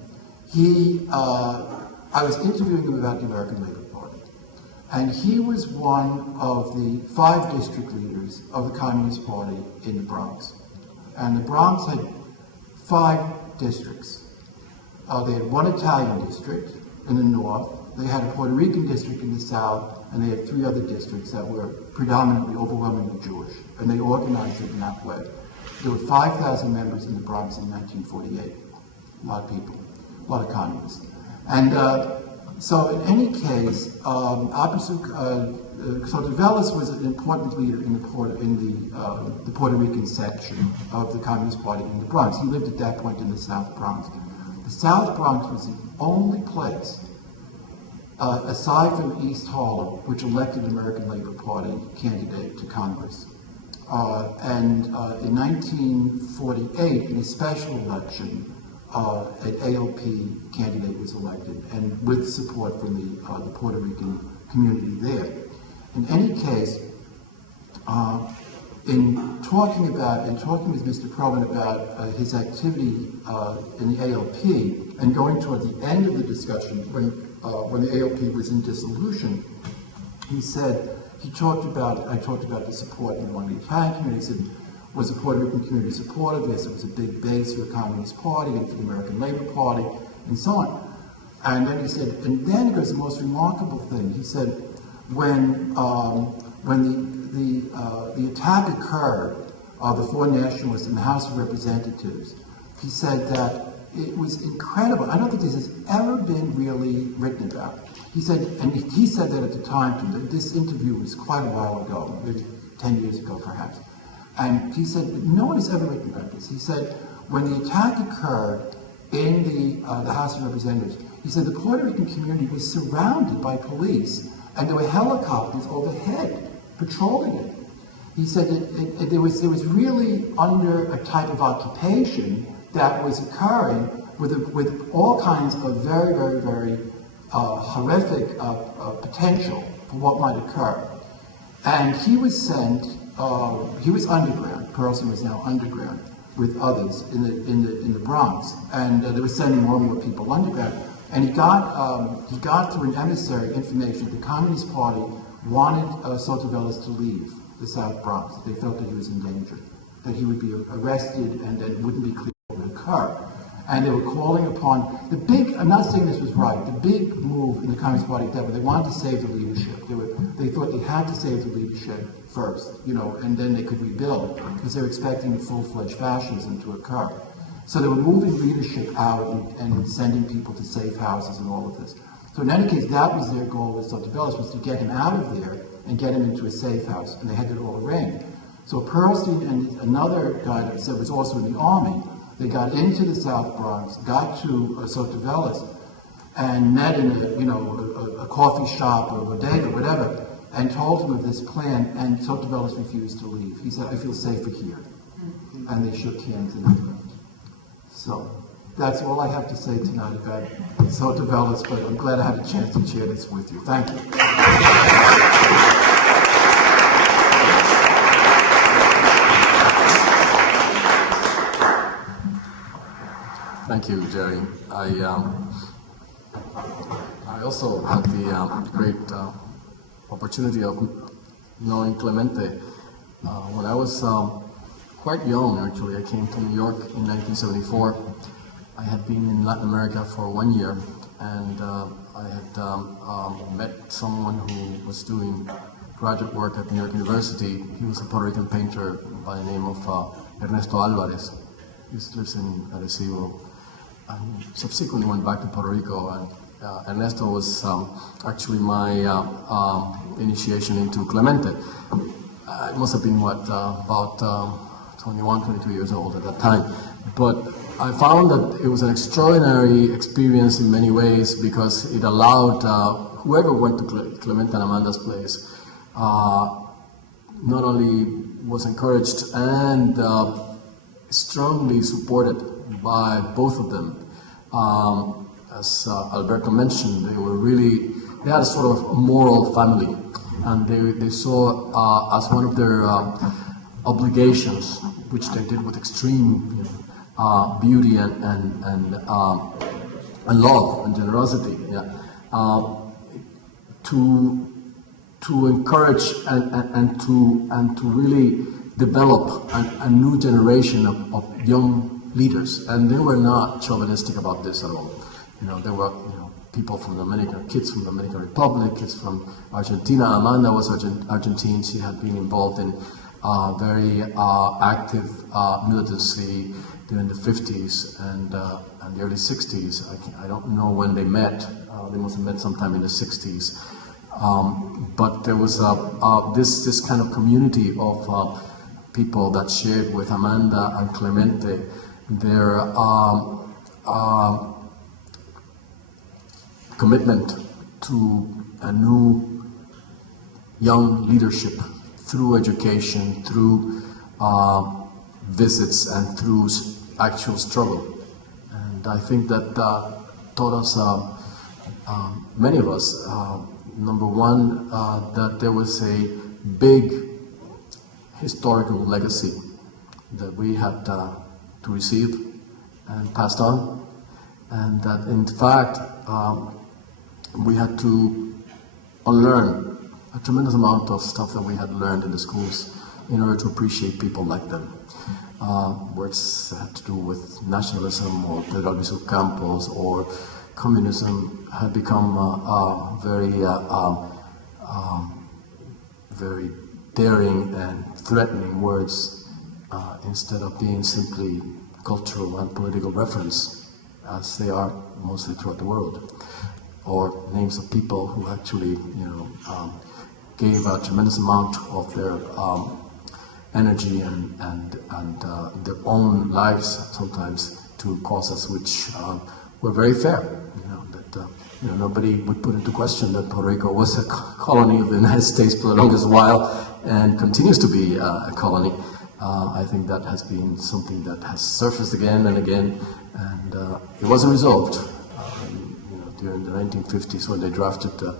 I was interviewing him about the American Labor Party, and he was one of the 5 district leaders of the Communist Party in the Bronx. And the Bronx had 5 districts. They had 1 Italian district in the north, they had a Puerto Rican district in the south, and they had 3 other districts that were predominantly, overwhelmingly Jewish, and they organized it in that way. There were 5,000 members in the Bronx in 1948. A lot of people, a lot of communists. And so in any case, Soto-Vélez was an important leader in the Puerto Rican section of the Communist Party in the Bronx. He lived at that point in the South Bronx. The South Bronx was the only place, aside from East Harlem, which elected the American Labor Party candidate to Congress. And in 1948, in a special election, an ALP candidate was elected, and with support from the Puerto Rican community there. In any case, in talking with Mr. Perlman about his activity in the ALP, and going toward the end of the discussion, when the ALP was in dissolution, I talked about the support among the Italian community. He said, was the Puerto Rican community supportive? Yes, it was a big base for the Communist Party and for the American Labor Party, and so on. And then he said, and then it was the most remarkable thing. He said, when the attack occurred, the 4 nationalists in the House of Representatives, he said that it was incredible. I don't think this has ever been really written about. He said, and he said that at the time, this interview was quite a while ago, maybe 10 years ago perhaps. And he said, no one has ever written about this. He said, when the attack occurred in the House of Representatives, he said the Puerto Rican community was surrounded by police, and there were helicopters overhead patrolling it. He said that it was really under a type of occupation that was occurring with all kinds of very, very, very horrific potential for what might occur. And he was sent, he was underground, Perlson was now underground with others in the Bronx, and they were sending more and more people underground. And he got through an emissary information that the Communist Party wanted Soto-Vélez to leave the South Bronx. They felt that he was in danger, that he would be arrested and that it wouldn't be clear what would occur. And they were calling upon the big, I'm not saying this was right, the big move in the Communist Party at that point, they wanted to save the leadership. They thought they had to save the leadership first, and then they could rebuild, because they were expecting full-fledged fascism to occur. So they were moving leadership out and sending people to safe houses and all of this. So in any case, that was their goal with Soto-Vélez, was to get him out of there and get him into a safe house, and they had it all arranged. So Perlstein and another guy that was also in the army, they got into the South Bronx, got to Soto-Vélez, and met in a coffee shop or a bodega, whatever, and told him of this plan, and Soto-Vélez refused to leave. He said, I feel safer here. And they shook hands and they left. So that's all I have to say tonight about Soto-Vélez, but I'm glad I had a chance to share this with you. Thank you. Thank you, Jerry. I also had the great opportunity of knowing Clemente. When I was quite young, actually, I came to New York in 1974. I had been in Latin America for 1 year, and I had met someone who was doing graduate work at New York University. He was a Puerto Rican painter by the name of Ernesto Alvarez. He lives in Arecibo. and subsequently went back to Puerto Rico. And Ernesto was actually my initiation into Clemente. I must have been, about 21, 22 years old at that time. But I found that it was an extraordinary experience in many ways because it allowed whoever went to Clemente and Amanda's place not only was encouraged and strongly supported by both of them. As Alberto mentioned, they had a sort of moral family, and they saw as one of their obligations, which they did with extreme beauty and love and generosity, to encourage and to really develop a new generation of young leaders. And they were not chauvinistic about this at all. There were people from kids from the Dominican Republic, kids from Argentina. Amanda was Argentine. She had been involved in very active militancy during the 50s and the early 60s. I don't know when they met. They must have met sometime in the 60s. But there was this kind of community of people that shared with Amanda and Clemente their commitment to a new young leadership through education, through visits, and through actual struggle. And I think that taught us, many of us, number one, that there was a big historical legacy that we had to receive and passed on, and that in fact we had to unlearn a tremendous amount of stuff that we had learned in the schools in order to appreciate people like them. Words had to do with nationalism or Pedro Albizu Campos or communism had become very daring and threatening words instead of being simply cultural and political reference, as they are mostly throughout the world, or names of people who actually, gave a tremendous amount of their energy and their own lives sometimes to causes which were very fair. Nobody would put into question that Puerto Rico was a colony of the United States for the longest while and continues to be a colony. I think that has been something that has surfaced again and again, and it wasn't resolved during the 1950s when they drafted the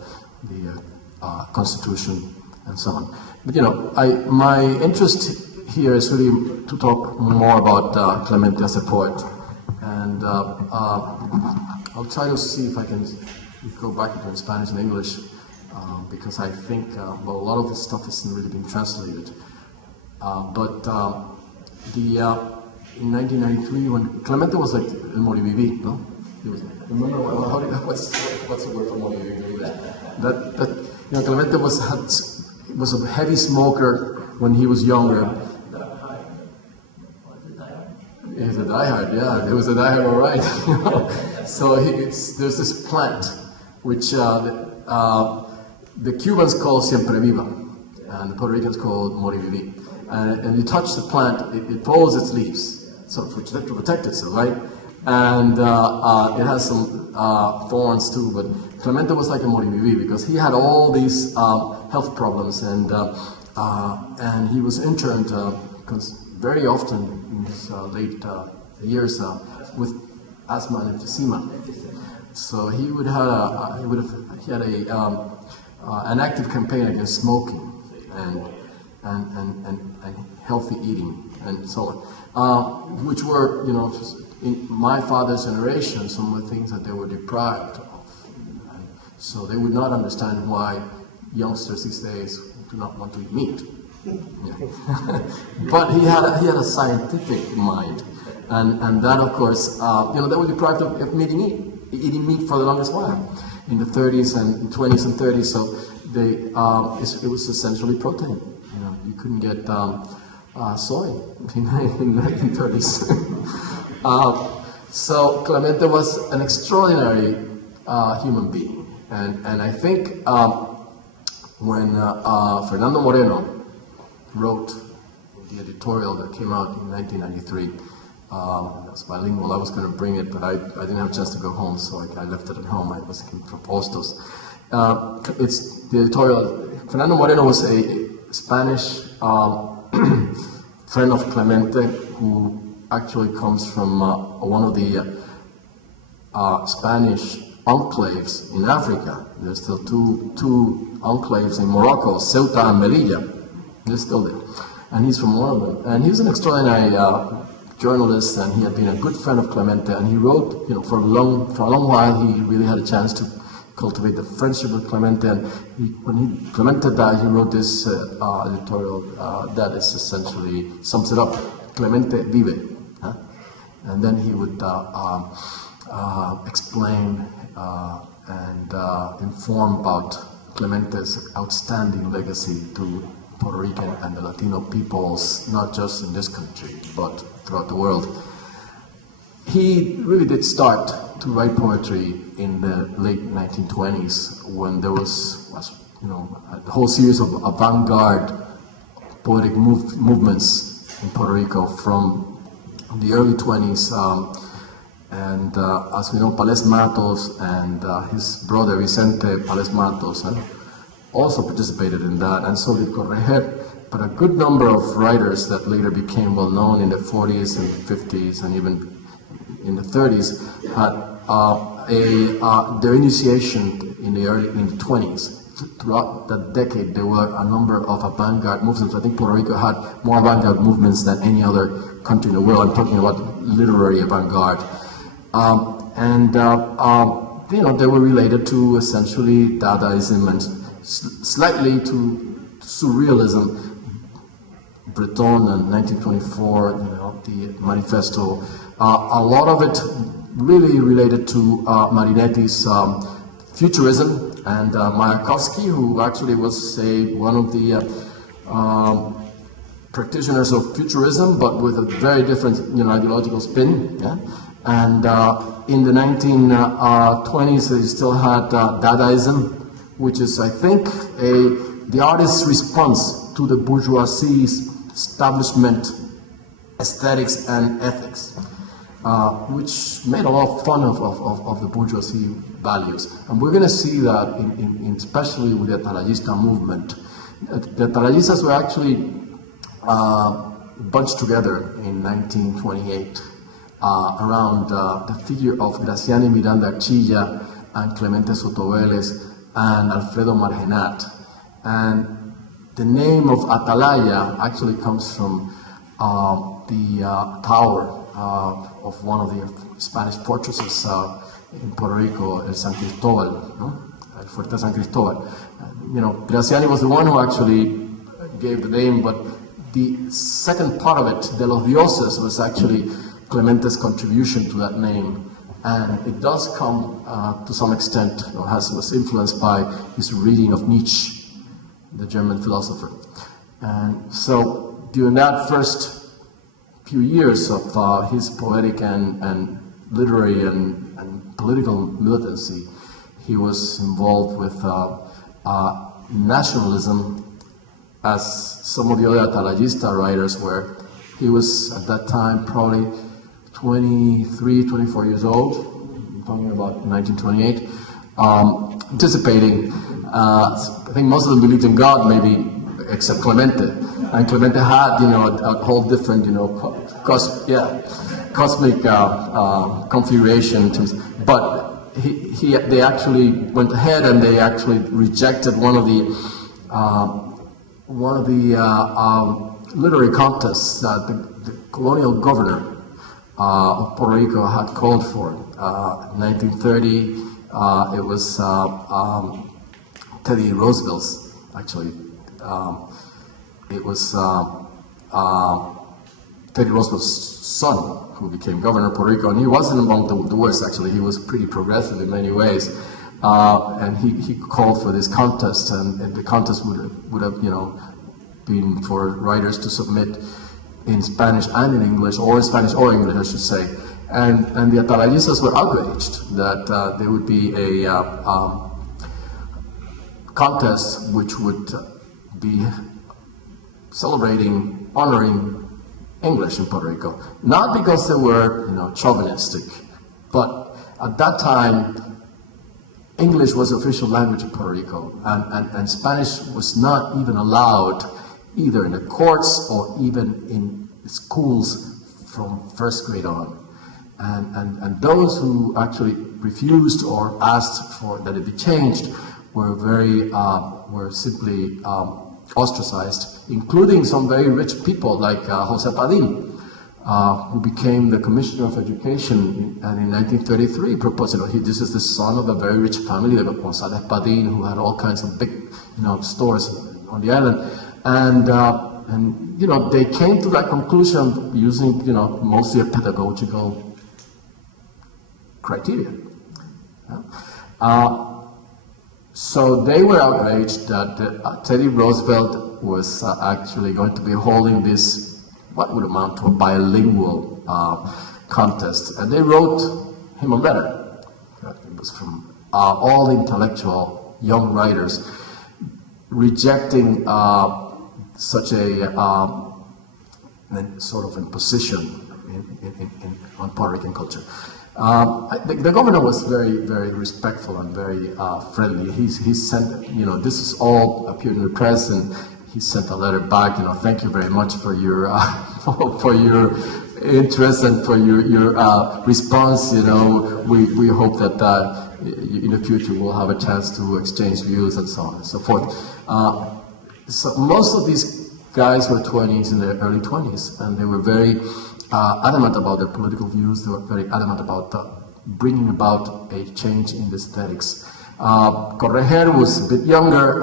Constitution and so on. But my interest here is really to talk more about Clemente as a poet, and I'll try to see if I can go back into Spanish and English, because I think a lot of this stuff isn't really being translated. But in 1993, when Clemente was like El Moriviví, no? Remember what's the word for Moriviví? That Clemente was a heavy smoker when he was younger. He's a diehard, yeah. He was a diehard, all right. So there's this plant which the Cubans call Siempre Viva, and the Puerto Ricans call Moriviví. And you touch the plant, it folds its leaves, so to protect itself, right? And it has some thorns too, but Clemente was like a Moriviví because he had all these health problems, and he was interned very often in his late years with asthma and emphysema. So he had an active campaign against smoking and healthy eating and so on, which were, in my father's generation, some of the things that they were deprived of. And so they would not understand why youngsters these days do not want to eat meat. Yeah. But he had a scientific mind, and that, of course, they were deprived of eating meat for the longest while in the 30s and 20s and 30s. So it was essentially protein. You couldn't get soy in the 1930s. So Clemente was an extraordinary human being, and I think when Fernando Moreno wrote the editorial that came out in 1993, it was bilingual. I was going to bring it, but I didn't have a chance to go home, so I left it at home. I was looking for posters. It's the editorial. Fernando Moreno was a Spanish friend of Clemente, who actually comes from one of the Spanish enclaves in Africa. There's still two enclaves in Morocco, Ceuta and Melilla. They're still there. And he's from one of them. And he was an extraordinary journalist, and he had been a good friend of Clemente, and he wrote, for a long while, he really had a chance to cultivate the friendship with Clemente, and when Clemente died, he wrote this editorial that is essentially sums it up. Clemente vive. Huh? And then he would explain and inform about Clemente's outstanding legacy to Puerto Rican and the Latino peoples, not just in this country, but throughout the world. He really did start to write poetry in the late 1920s, when there was a whole series of avant-garde poetic movements in Puerto Rico from the early 20s. And as we know, Pales Matos and his brother Vicente Pales Matos also participated in that, and so did Correger. But a good number of writers that later became well known in the 40s and 50s and even in the 30s had their initiation in the 20s. Throughout that decade, there were a number of avant-garde movements. I think Puerto Rico had more avant-garde movements than any other country in the world. I'm talking about literary avant-garde. They were related to essentially Dadaism and slightly to Surrealism. Breton in 1924, the Manifesto. A lot of it really related to Marinetti's Futurism, and Mayakovsky, who actually was one of the practitioners of Futurism, but with a very different ideological spin. Yeah? And in the 1920s, they still had Dadaism, which is, I think, the artist's response to the bourgeoisie's establishment aesthetics and ethics, which made a lot of fun of the bourgeoisie values. And we're going to see that especially with the Atallayista movement. The Atallayistas were actually bunched together in 1928 around the figure of Graciani Miranda Archilla and Clemente Soto-Vélez and Alfredo Margenat. And the name of Atalaya actually comes from the tower of one of the Spanish fortresses in Puerto Rico, El San Cristobal, El Fuerte San Cristobal. Graciani was the one who actually gave the name, but the second part of it, De los Dioses, was actually Clemente's contribution to that name. And it does come to some extent, was influenced by his reading of Nietzsche, the German philosopher. And so during that first few years of his poetic and literary and political militancy, he was involved with nationalism, as some of the other Atallayista writers were. He was at that time probably 23, 24 years old, I'm talking about 1928, anticipating, I think most of them believed in God, maybe, except Clemente. And Clemente had, a whole different, cosmic configuration. But they actually went ahead and they actually rejected one of the literary contests that the colonial governor of Puerto Rico had called for. In 1930, it was Teddy Roosevelt's, actually. It was Teddy Roosevelt's son who became governor of Puerto Rico, and he wasn't among the worst, actually. He was pretty progressive in many ways. And he called for this contest, and the contest would have been for writers to submit in Spanish and in English, or in Spanish or English, I should say. And the Atalayistas were outraged that there would be a contest which would be celebrating, honoring English in Puerto Rico. Not because they were, chauvinistic, but at that time, English was the official language of Puerto Rico, and Spanish was not even allowed either in the courts or even in schools from first grade on. And those who actually refused or asked for that it be changed were simply ostracized, including some very rich people like Jose Padin, who became the Commissioner of Education, and in 1933 proposed, this is the son of a very rich family, the González Padin, who had all kinds of big, stores on the island, and they came to that conclusion using, mostly a pedagogical criteria. So they were outraged that Teddy Roosevelt was actually going to be holding this, what would amount to a bilingual contest. And they wrote him a letter. It was from all intellectual young writers rejecting such a sort of imposition on Puerto Rican culture. The governor was very, very respectful and very friendly. He sent, this is all appeared in the press, and he sent a letter back. Thank you very much for your for your interest and for your response. We hope that in the future we'll have a chance to exchange views and so on and so forth. So most of these guys were 20s in their early 20s, and they were very adamant about their political views. They were very adamant about bringing about a change in the aesthetics. Correger was a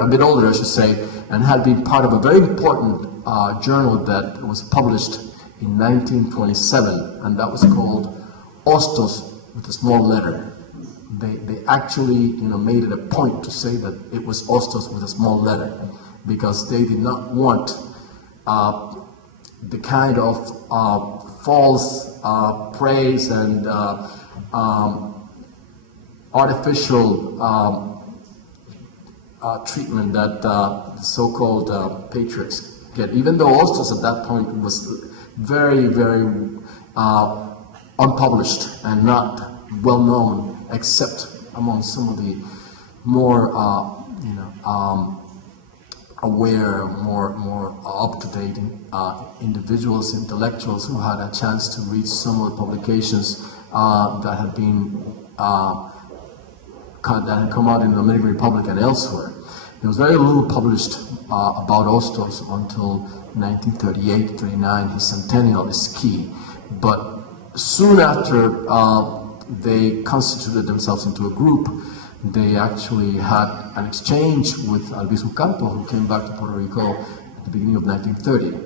bit older, I should say, and had been part of a very important journal that was published in 1927, and that was called Hostos with a small letter. They actually, made it a point to say that it was Hostos with a small letter, because they did not want the kind of false praise and artificial treatment that the so-called patriots get. Even though Hostos at that point was very, very unpublished and not well known, except among some of the more aware, more up-to-date individuals, intellectuals who had a chance to read some of the publications that had come out in the Dominican Republic and elsewhere. There was very little published about Hostos until 1938-39. His centennial is key, but soon after they constituted themselves into a group, they actually had an exchange with Albizu Campo, who came back to Puerto Rico at the beginning of 1930.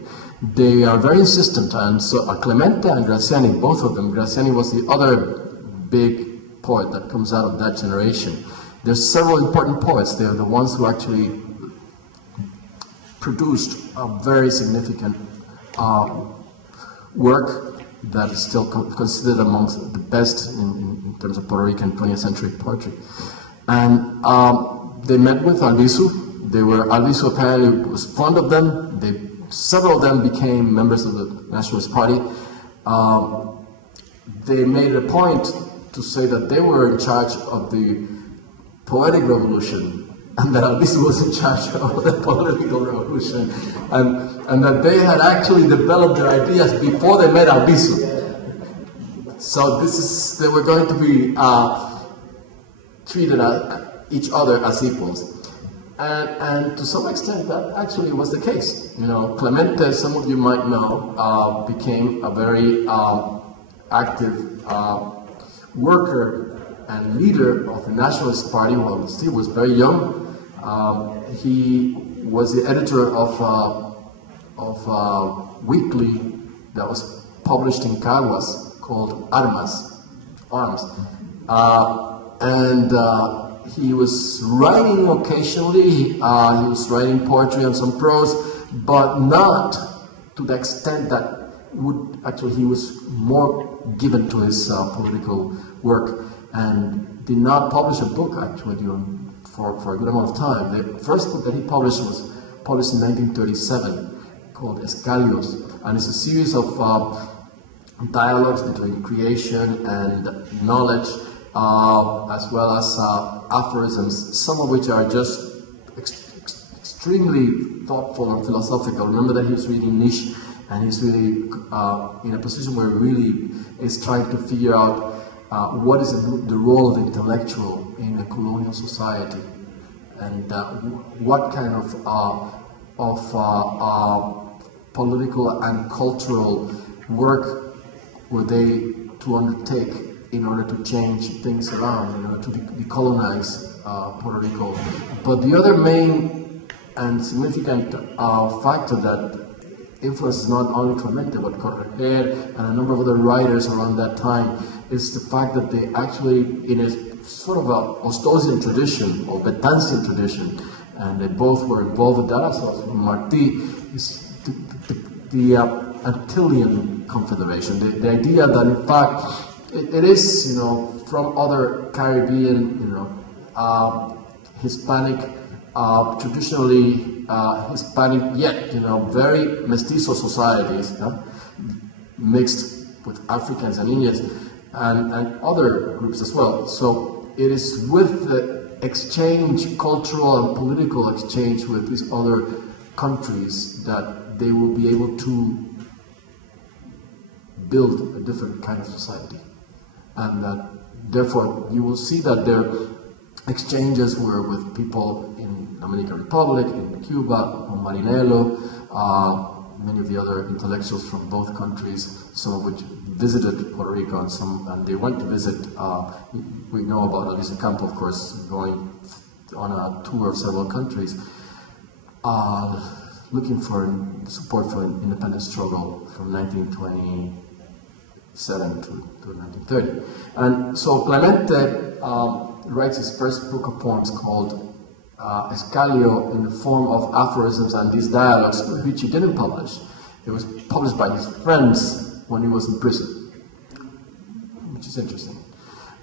They are very insistent, and so Clemente and Graziani, both of them. Graziani was the other big poet that comes out of that generation. There's several important poets. They are the ones who actually produced a very significant work that is still considered amongst the best in terms of Puerto Rican 20th century poetry. And they met with Albizu. Albizu apparently was fond of them. Several of them became members of the Nationalist Party. They made it a point to say that they were in charge of the poetic revolution, and that Albizu was in charge of the political revolution, and that they had actually developed their ideas before they met Albizu. So they were going to be treated each other as equals. And to some extent that actually was the case. Clemente, some of you might know, became a very active worker and leader of the Nationalist Party while he still was very young. He was the editor of a weekly that was published in Caguas called Armas. He was writing occasionally. He was writing poetry and some prose, but not to the extent that he was more given to his political work and did not publish a book actually for a good amount of time. The first book that he published was published in 1937 called Escalios, and it's a series of dialogues between creation and knowledge, as well as aphorisms, some of which are just extremely thoughtful and philosophical. Remember that he was reading Nietzsche, and he's really in a position where he really is trying to figure out what is the role of the intellectual in a colonial society, and what kind of political and cultural work were they to undertake in order to change things around, in order to decolonize Puerto Rico. But the other main and significant factor that influences not only Clemente but Correger and a number of other writers around that time is the fact that they actually, in a sort of a Ostosian tradition or Betansian tradition, and they both were involved with that as well. Martí is the Antillean Confederation, the idea that in fact it is, from other Caribbean, Hispanic, traditionally Hispanic, yet very mestizo societies, mixed with Africans and Indians and other groups as well. So it is with the exchange, cultural and political exchange with these other countries, that they will be able to build a different kind of society. And that therefore you will see that their exchanges were with people in Dominican Republic, in Cuba, on Marinello, many of the other intellectuals from both countries, some of which visited Puerto Rico, and they went to visit. We know about Alicia Campo, of course, going on a tour of several countries, looking for support for an independent struggle from 1927 to 1930. And so Clemente writes his first book of poems called Escalio, in the form of aphorisms and these dialogues, which he didn't publish. It was published by his friends when he was in prison, which is interesting.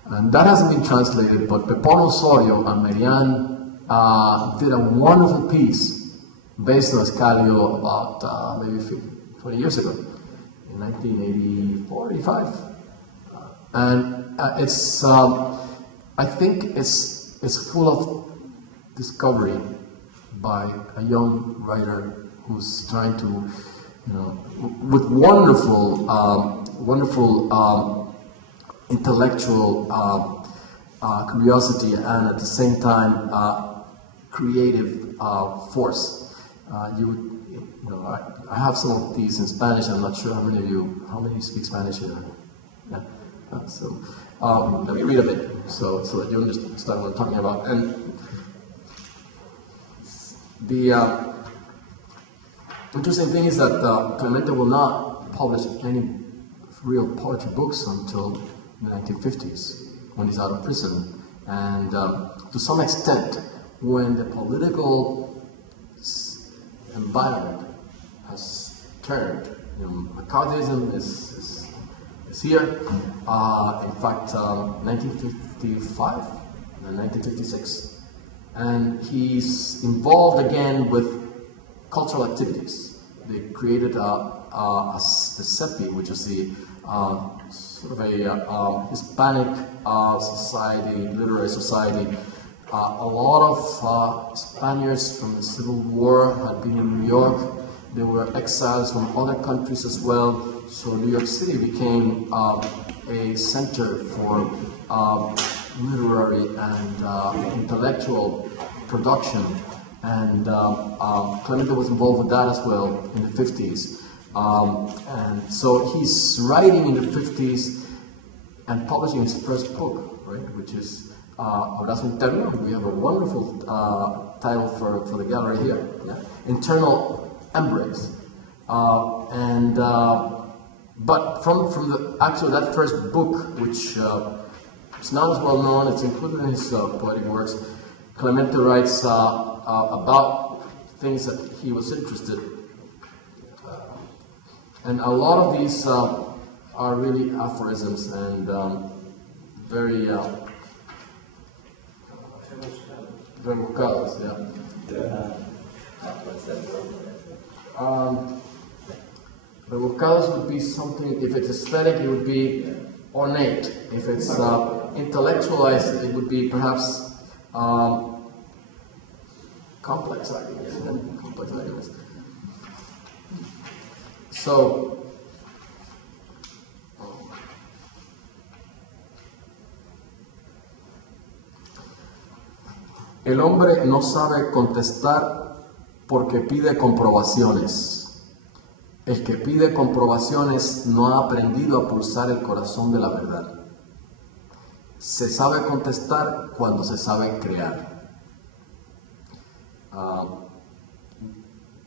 And that hasn't been translated, but Pepón Osorio and Marianne did a wonderful piece based on Escalio about maybe 20 years ago, in 1984, 85. And it's, I think it's full of discovery by a young writer who's trying to, with wonderful intellectual curiosity and at the same time creative force. I have some of these in Spanish. I'm not sure how many speak Spanish here. Yeah. So let me read a bit so that you understand what I'm talking about. And the interesting thing is that Clemente will not publish any real poetry books until the 1950s, when he's out of prison. And to some extent, when the political environment has turned, McCarthyism is here. In fact, 1955 and 1956. And he's involved again with cultural activities. They created the CEPI, which is the sort of a Hispanic society, literary society. A lot of Spaniards from the Civil War had been in New York. There were exiles from other countries as well. So New York City became a center for literary and intellectual production. And Clemente was involved with that as well in the 50s. And so he's writing in the 50s and publishing his first book, right, which is Abrazo Interno. We have a wonderful title for the gallery here, yeah? Internal Embrace. But from that first book, which is not as well known, it's included in his poetic works, Clemente writes about things that he was interested And a lot of these are really aphorisms and very rebuscados, yeah. Rebuscados would be something, if it's aesthetic, it would be ornate. If it's intellectualized, it would be perhaps complex ideas. Complex ideas. So, el hombre no sabe contestar porque pide comprobaciones. El que pide comprobaciones no ha aprendido a pulsar el corazón de la verdad. Se sabe contestar cuando se sabe crear.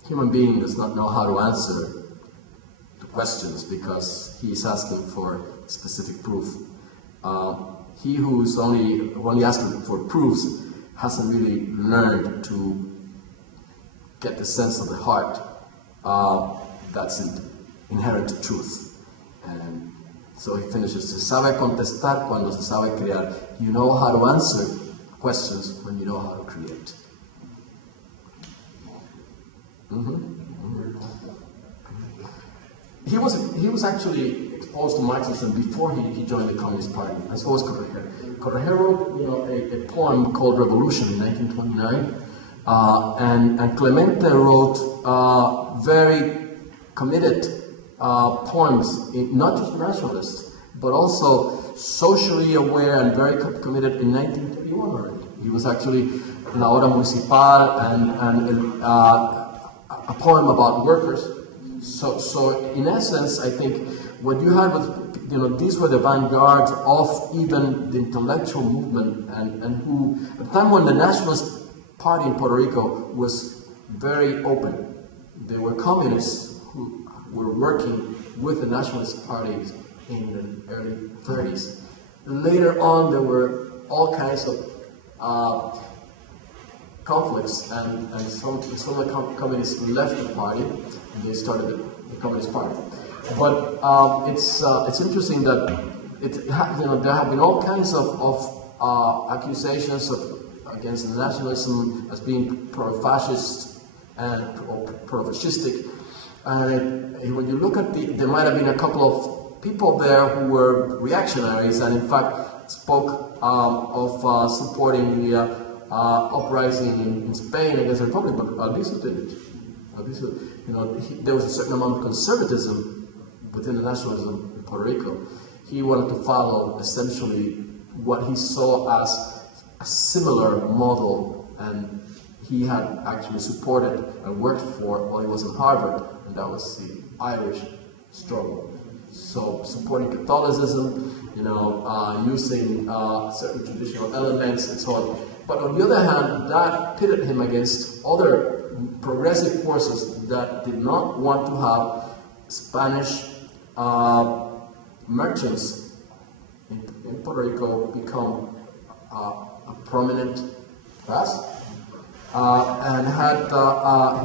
Human being does not know how to answer the questions because he is asking for specific proof. He who is only asking for proofs hasn't really learned to get the sense of the heart that's inherent to truth. And so he finishes, se sabe contestar cuando se sabe crear. You know how to answer questions when you know how to create. He was actually exposed to Marxism before he joined the Communist Party, as well as Correger. Correger wrote a poem called Revolution in 1929, and Clemente wrote very committed poems, not just nationalist, but also socially aware and very committed in 1931 already. He was actually La Hora Municipal and a poem about workers. So in essence, I think what you had with, these were the vanguards of even the intellectual movement and who, at the time when the Nationalist Party in Puerto Rico was very open. They were communists who were working with the Nationalist parties in the early 30s. Later on, there were all kinds of conflicts, and some of the communists left the party, and they started the Communist Party. But it's interesting that there have been all kinds of accusations against nationalism as being pro-fascist or pro-fascistic. And when you look at there might have been a couple of people there who were reactionaries and in fact spoke of supporting the uprising in Spain against the Republic, but Albizu didn't. Albizu, there was a certain amount of conservatism within the nationalism in Puerto Rico. He wanted to follow essentially what he saw as a similar model, and he had actually supported and worked for while he was in Harvard, and that was the Irish struggle. So supporting Catholicism, using certain traditional elements and so on. But on the other hand, that pitted him against other progressive forces that did not want to have Spanish merchants in Puerto Rico become a prominent class, and had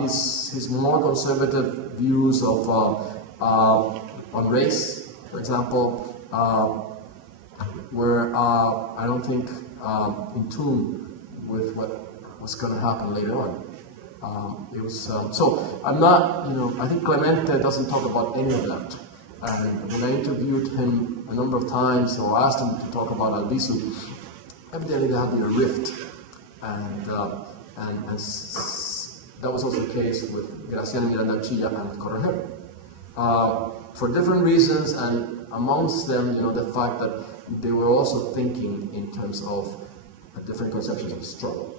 his more conservative views of on race, for example, were I don't think in tune with what was going to happen later on. It was so I'm not, I think Clemente doesn't talk about any of that. And when I interviewed him a number of times or asked him to talk about Albizu, evidently there had been a rift, and that was also the case with Graciano Miranda Chilla and Correger. For different reasons, and amongst them, the fact that they were also thinking in terms of different conceptions of struggle.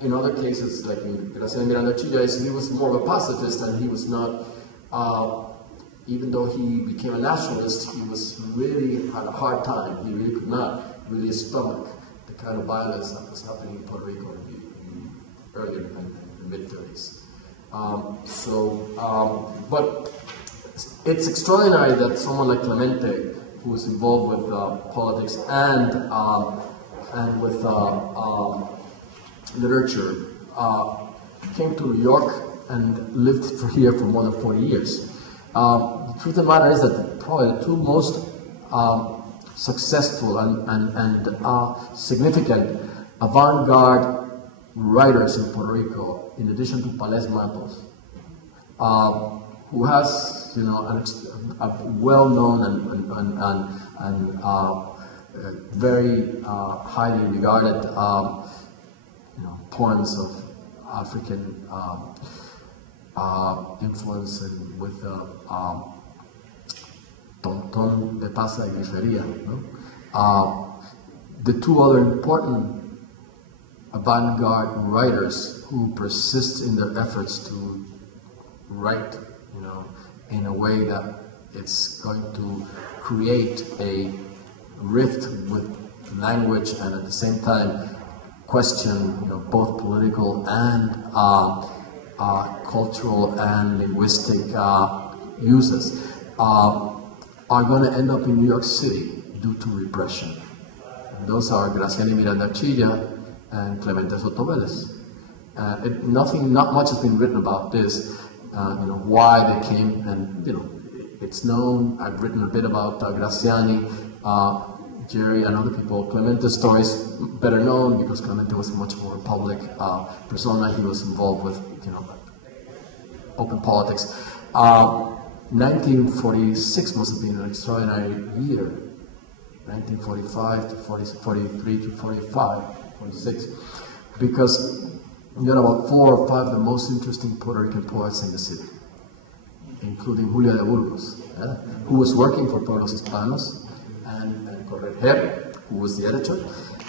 In other cases, like in Graciano Miranda Chilla, he was more of a pacifist, and he was not, even though he became a nationalist, he was really had a hard time. He really could not really stomach the kind of violence that was happening in Puerto Rico in earlier in the mid-30s. But it's extraordinary that someone like Clemente, who was involved with politics and with literature, came to New York and lived here for more than 40 years. The truth of the matter is that probably the two most successful and significant avant-garde writers in Puerto Rico, in addition to Palés Matos, who has, you know, a well-known and very highly regarded, you know, poems of African influence, and with Tonton de Pasa y Griferia. No? The two other important avant-garde writers who persist in their efforts to write, you know, in a way that it's going to create a rift with language and at the same time question, you know, both political and cultural and linguistic uses, are going to end up in New York City due to repression. And those are Graciela Miranda Chilla and Clemente Soto-Vélez. Not much has been written about this, you know, why they came, and, you know, it's known. I've written a bit about Graciani, Jerry, and other people. Clemente's story is better known because Clemente was a much more public persona. He was involved with, you know, open politics. 1946 must have been an extraordinary year. 1945 to 43 to 45, 46, because you had about 4 or 5 of the most interesting Puerto Rican poets in the city, including Julia de Burgos, who was working for Pueblos Hispanos, and Correger, who was the editor,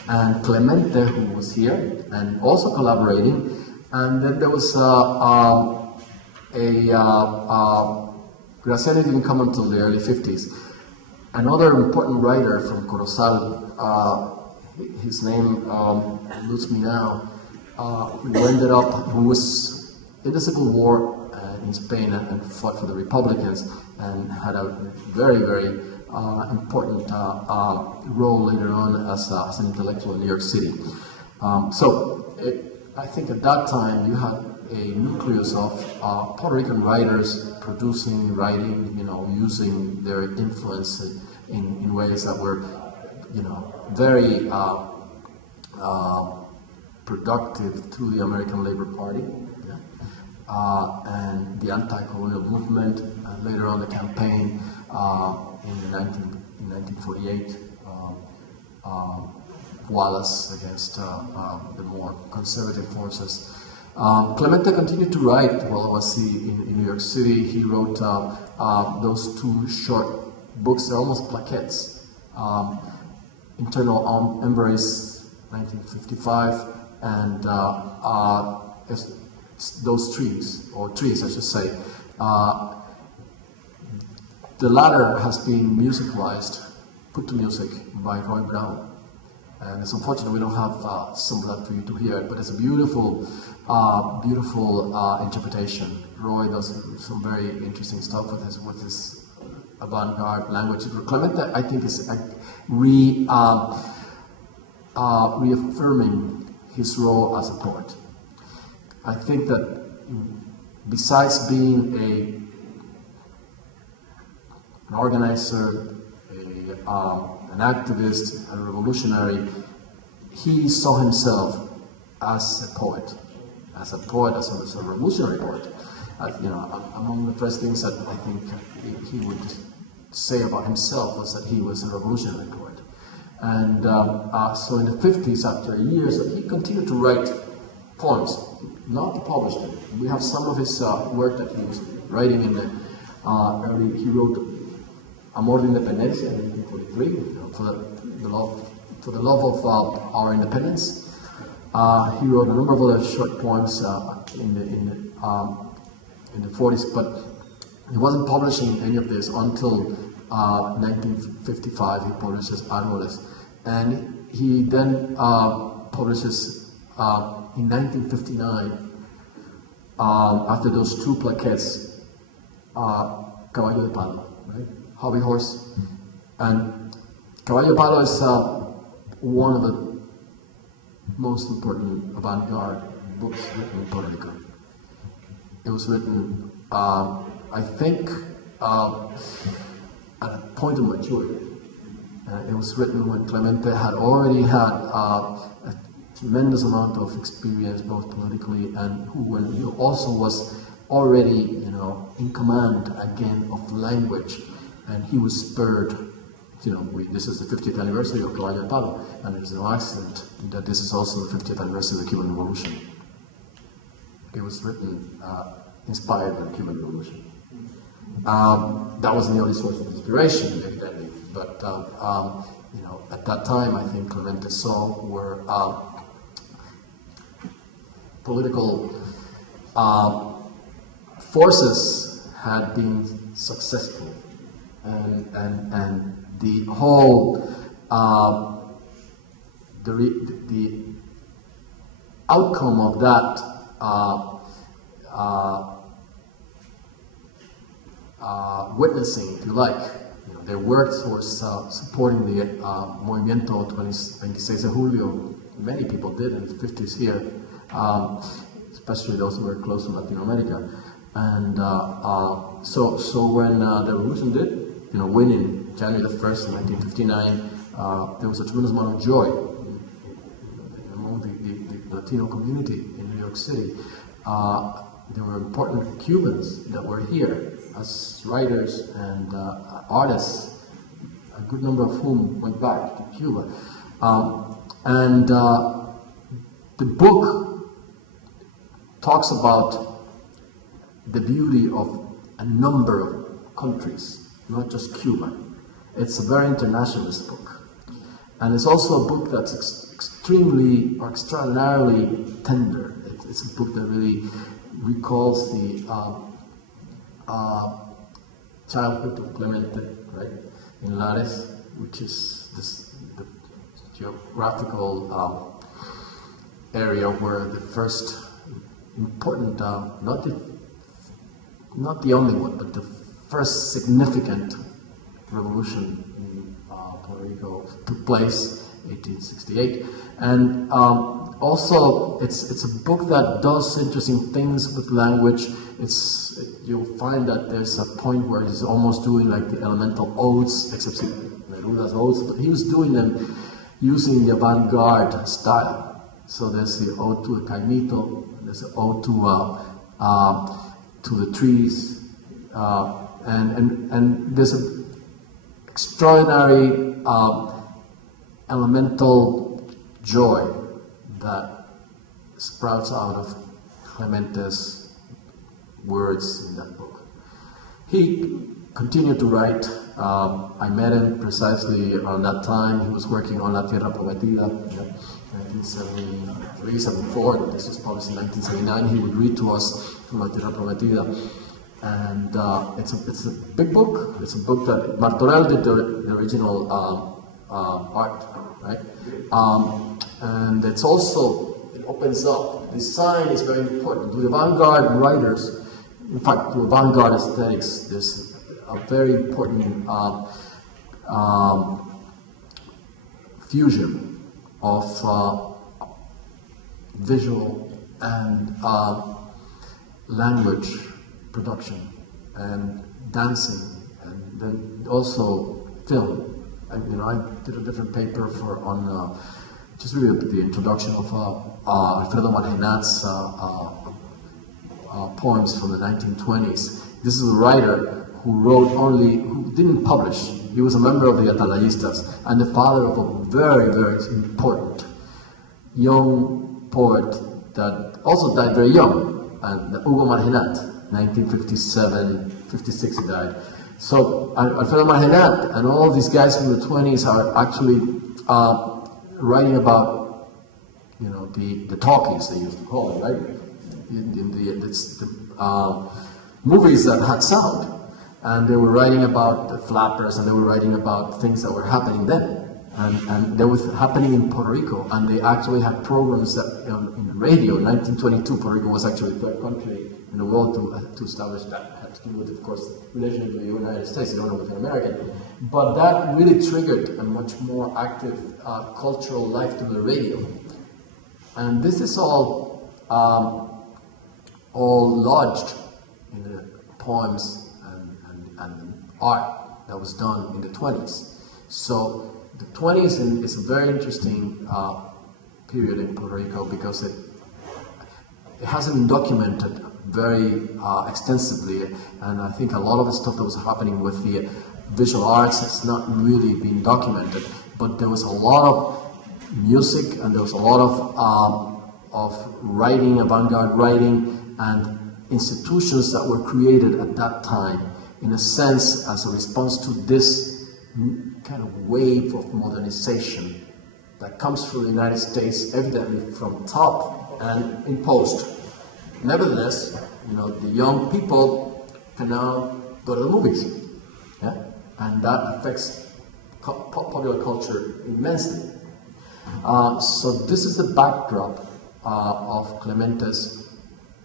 and Clemente, who was here and also collaborating. And then there was Graciela didn't come until the early 50s. Another important writer from Corozal, his name eludes me now, who was in the Civil War in Spain and fought for the Republicans and had a very, very important role later on as an intellectual in New York City. I think at that time you had a nucleus of Puerto Rican writers producing, writing, you know, using their influence in ways that were, you know, very productive to the American Labor Party, and the anti-colonial movement, and later on the campaign in 1948, Wallace against the more conservative forces. Clemente continued to write while I was in New York City. He wrote those 2 short books. They're almost plaquettes. Internal Embrace, 1955, and those trees I should say. The latter has been musicalized, put to music by Roy Brown. And it's unfortunate we don't have some of that for you to hear, but it's a beautiful, beautiful interpretation. Roy does some very interesting stuff with his avant-garde language. Clemente, I think, is reaffirming his role as a poet. I think that besides being an organizer, an activist, a revolutionary, he saw himself as a poet, as a revolutionary poet. You know, among the first things that I think he would say about himself was that he was a revolutionary poet. And so in the 50s, after years, he continued to write poems, not published them. We have some of his work that he was writing in the early. He wrote Amor de Independencia in 1943, you know, for the love of our independence. He wrote a number of other short poems in the 40s, but he wasn't publishing any of this until 1955. He publishes Árboles, and he then publishes in 1959, after those 2 plaquettes, Caballo de Palo, right? Hobby Horse. And Caballo de Palo is one of the most important avant-garde books written in Puerto Rico. It was written, I think, at a point of maturity. It was written when Clemente had already had a tremendous amount of experience, both politically and when he also was already, in command again of language, and he was spurred. This is the 50th anniversary of Caballo de Palo, and there's no accident that this is also the 50th anniversary of the Cuban Revolution. It was written inspired by the Cuban Revolution. That was the only source of inspiration, evidently. But at that time, I think Clemente saw where political forces had been successful, and the whole the outcome of that witnessing, if you like, their work towards supporting the Movimiento 26 de Julio. Many people did in the 50s here, especially those who were close to Latin America. And so when the revolution did, win in January the 1st, 1959, there was a tremendous amount of joy among the Latino community in New York City. There were important Cubans that were here as writers and artists, a good number of whom went back to Cuba. The book talks about the beauty of a number of countries, not just Cuba. It's a very internationalist book. And it's also a book that's extremely or extraordinarily tender. It's a book that really recalls the childhood of Clemente, right, in Lares, which is the geographical area where the first important, not the only one, but the first significant revolution in Puerto Rico took place, 1868. And also, it's a book that does interesting things with language. You'll find that there's a point where he's almost doing like the elemental odes, except Neruda's odes, but he was doing them using the avant-garde style. So there's the ode to the caimito, there's the ode to the trees, and there's an extraordinary elemental joy that sprouts out of Clemente's words in that book. He continued to write. I met him precisely around that time. He was working on La Tierra Prometida, 1973, 74. This was published in 1979. He would read to us from La Tierra Prometida. And it's a big book. It's a book that Martorell did the original art, right? And it's also, it opens up. Design is very important. To the avant-garde writers, in fact, to avant-garde aesthetics, there's a very important fusion of visual and language production and dancing, and then also film. And I did a different paper on just really the introduction of Alfredo Margenat's poems from the 1920s. This is a writer who didn't publish. He was a member of the Atalayistas and the father of a very, very important young poet that also died very young, and Hugo Margenat, 1957, 56 he died. So Alfredo Margenat and all of these guys from the 20s are actually writing about, the talkies, they used to call it, right? The movies that had sound. And they were writing about the flappers, and they were writing about things that were happening then. And they were happening in Puerto Rico, and they actually had programs that in radio. In 1922, Puerto Rico was actually the third country in the world to establish that. Had to do with, of course, relationship with the United States, the only with an American. But that really triggered a much more active cultural life to the radio. And this is all lodged in the poems and art that was done in the 20s. So the 20s is a very interesting period in Puerto Rico because it hasn't been documented very extensively, and I think a lot of the stuff that was happening with the visual arts has not really been documented, but there was a lot of music and there was a lot of writing, avant-garde writing, and institutions that were created at that time in a sense as a response to this kind of wave of modernization that comes from the United States, evidently from top and imposed. Nevertheless, the young people can now go to the movies, yeah? And that affects popular culture immensely. So this is the backdrop of Clemente's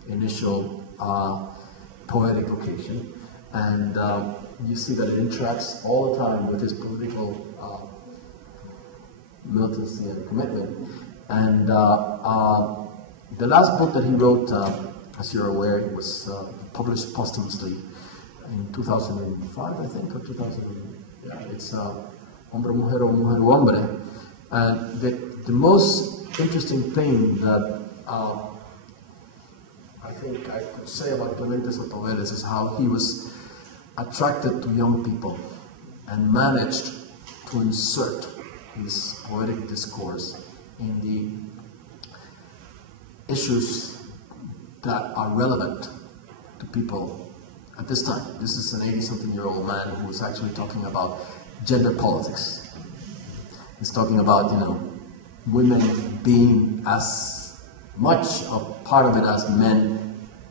initial poetic vocation, and you see that it interacts all the time with his political militancy and commitment. And the last book that he wrote, as you're aware, it was published posthumously in 2005, I think, or 2000. Yeah, it's Hombre, Mujer, o Mujer, o Hombre. And the most interesting thing that I think I could say about Clemente Soto-Vélez is how he was attracted to young people and managed to insert his poetic discourse in the issues that are relevant to people at this time. This is an 80-something-year-old man who is actually talking about gender politics. He's talking about, women being as much a part of it as men,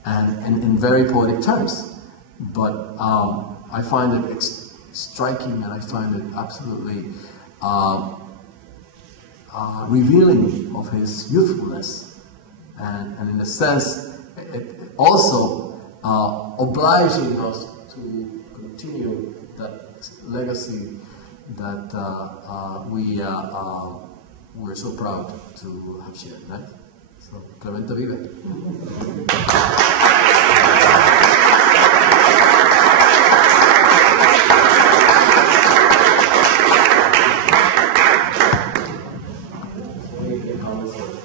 and in very poetic terms. But I find it striking, and I find it absolutely revealing of his youthfulness, and in a sense, it also obliging us to continue that legacy that we're so proud to have shared, right? So, Clemente vive.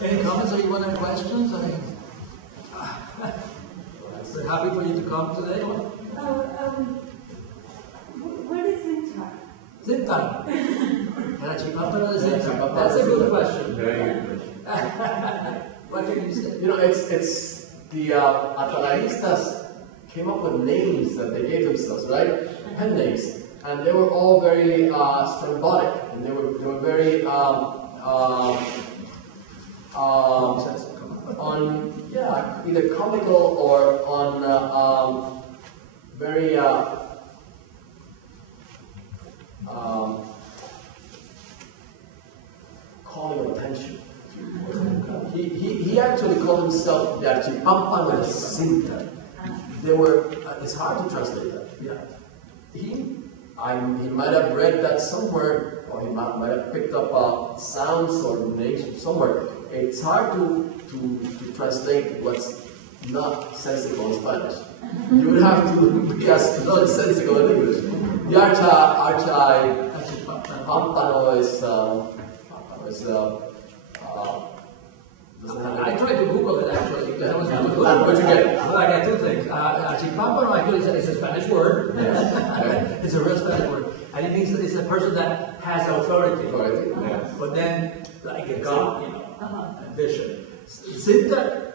Any comments or you want any questions? We're happy for you to come today. What is Zintar? Zintar. That's a good question. Very good question. What can you say? It's the Atalaristas came up with names that they gave themselves, right? Pen names, and they were all very strambotic, and they were very either comical or on very calling of attention. He actually called himself the Archipampa de Cinta. They were. It's hard to translate that. Yeah. He might have read that somewhere, or he might have picked up sounds or names from somewhere. It's hard to translate what's not sensible in Spanish. You would have to be as nonsensical in English. The Archipampano is I tried to Google it actually because I was going to Google it. What'd you get? Well, I got two things. Chipampano actually is a Spanish word. Yes. It's a real Spanish word. And it means that it's a person that has authority. Yes. But then, like a god, a vision. Zinta,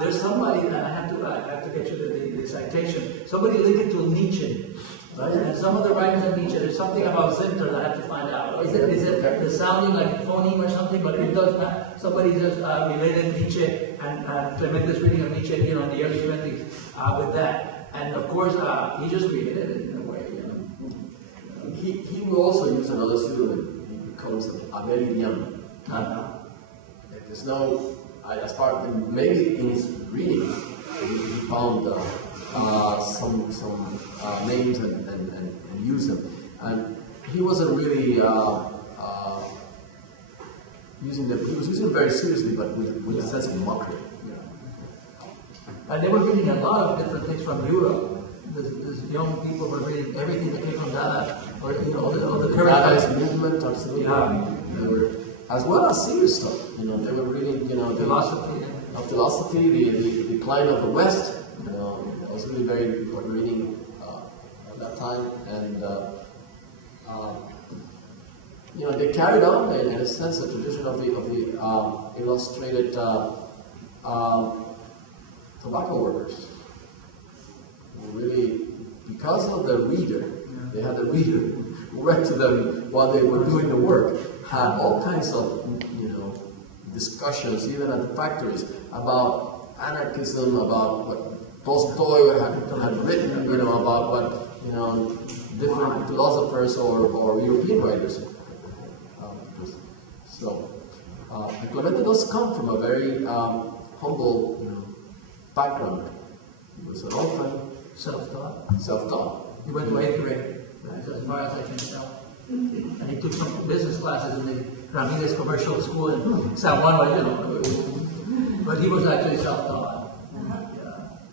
there's somebody, and I have to get you the citation. Somebody linked it to Nietzsche. Right? And some of the writings of Nietzsche, there's something about Zinter that I have to find out. Is it sounding like phoneme or something? But it does not. Somebody just related Nietzsche and Clemente's reading of Nietzsche, in the early 20s with that. And of course, he just created it in a way, He will also use another pseudonym. He calls himself Ameridian. There's no, as part of, maybe in his reading, he found some names and used them. And he wasn't really using them. He was using them very seriously, but with a sense of mockery. And they were reading a lot of different things from Europe. These young people were reading everything that came from Dada, or all the current Dadaist movement, absolutely. Yeah. They were, as well as serious stuff. They were reading, philosophy. philosophy, the decline of the West. That was really very important reading at that time, and they carried on in a sense the tradition of the illustrated tobacco workers. Really, because of the reader, they had a reader who read to them while they were doing the work, had all kinds of, discussions, even at the factories, about anarchism, about what Tolstoy had written, about what, different philosophers or European writers. Clemente does come from a very humble, background. He was an orphan. Self-taught. He went to 8th grade, as far as I can tell. And he took some business classes in the Ramirez Commercial School in San Juan, but he was actually self-taught.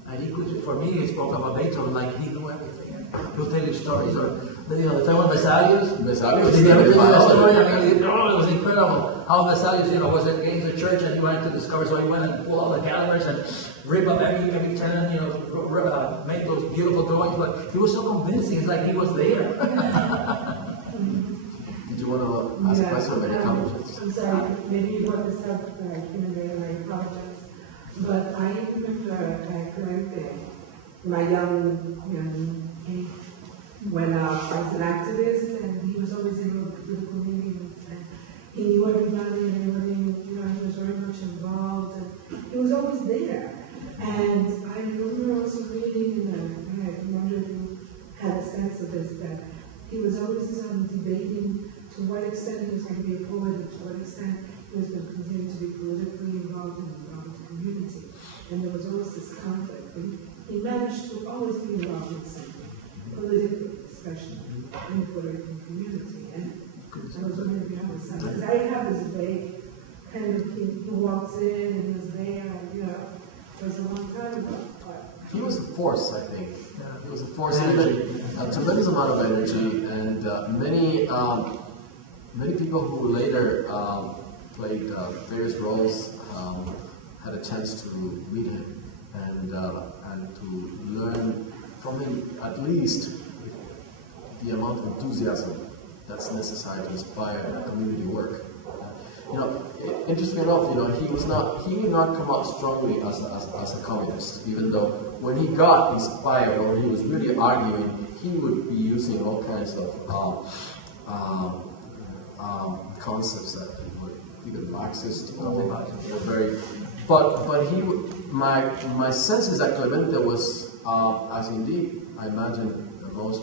And he could, for me, he spoke about Beethoven like he knew everything. And he'll tell you stories, or the famous Vesalius. Did he ever tell you that story? It was incredible how Vesalius, was against the church, and he wanted to discover, so he went and pulled all the calendars and rip up every tenant, make those beautiful drawings, but he was so convincing, it's like he was there. Did you want to ask a question about the comments? I'm sorry, maybe you brought this up, I apologize. But I remember Clemente, my young age, when I was an activist, and he was always in political meetings, and he knew everybody and everything, he was very much involved, and he was always there. And I remember also reading, and I wonder if you had a sense of this, that he was always debating to what extent he was going to be a poet, and to what extent he was going to continue to be politically involved in the community. And there was always this conflict. But he managed to always be involved in something, politically, especially in the Puerto Rican community. And I was wondering if you have a sense. Because I have this vague kind of, he walks in and he was there, and, it was a long time ago. He was a force, I think. He was a force, even a tremendous amount of energy, and many people who later played various roles had a chance to meet him and to learn from him at least the amount of enthusiasm that's necessary to inspire community work. Interesting enough, he would not come out strongly as a communist, even though when he got inspired or he was really arguing, he would be using all kinds of concepts that were even Marxist, but he would, my sense is that Clemente was, as indeed I imagine the most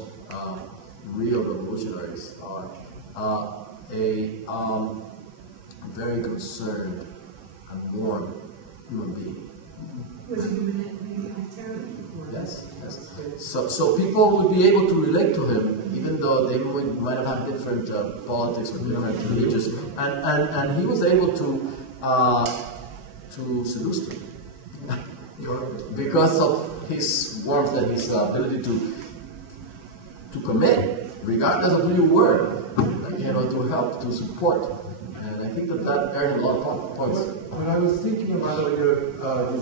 real revolutionaries are, a very concerned and warm human being. Was he humanitarian? Yes. So people would be able to relate to him, even though they might have had different politics or different religions, and he was able to seduce them because of his warmth and his ability to commit, regardless of who you were, to help, to support. And I think that earned a lot of points. When I was thinking about your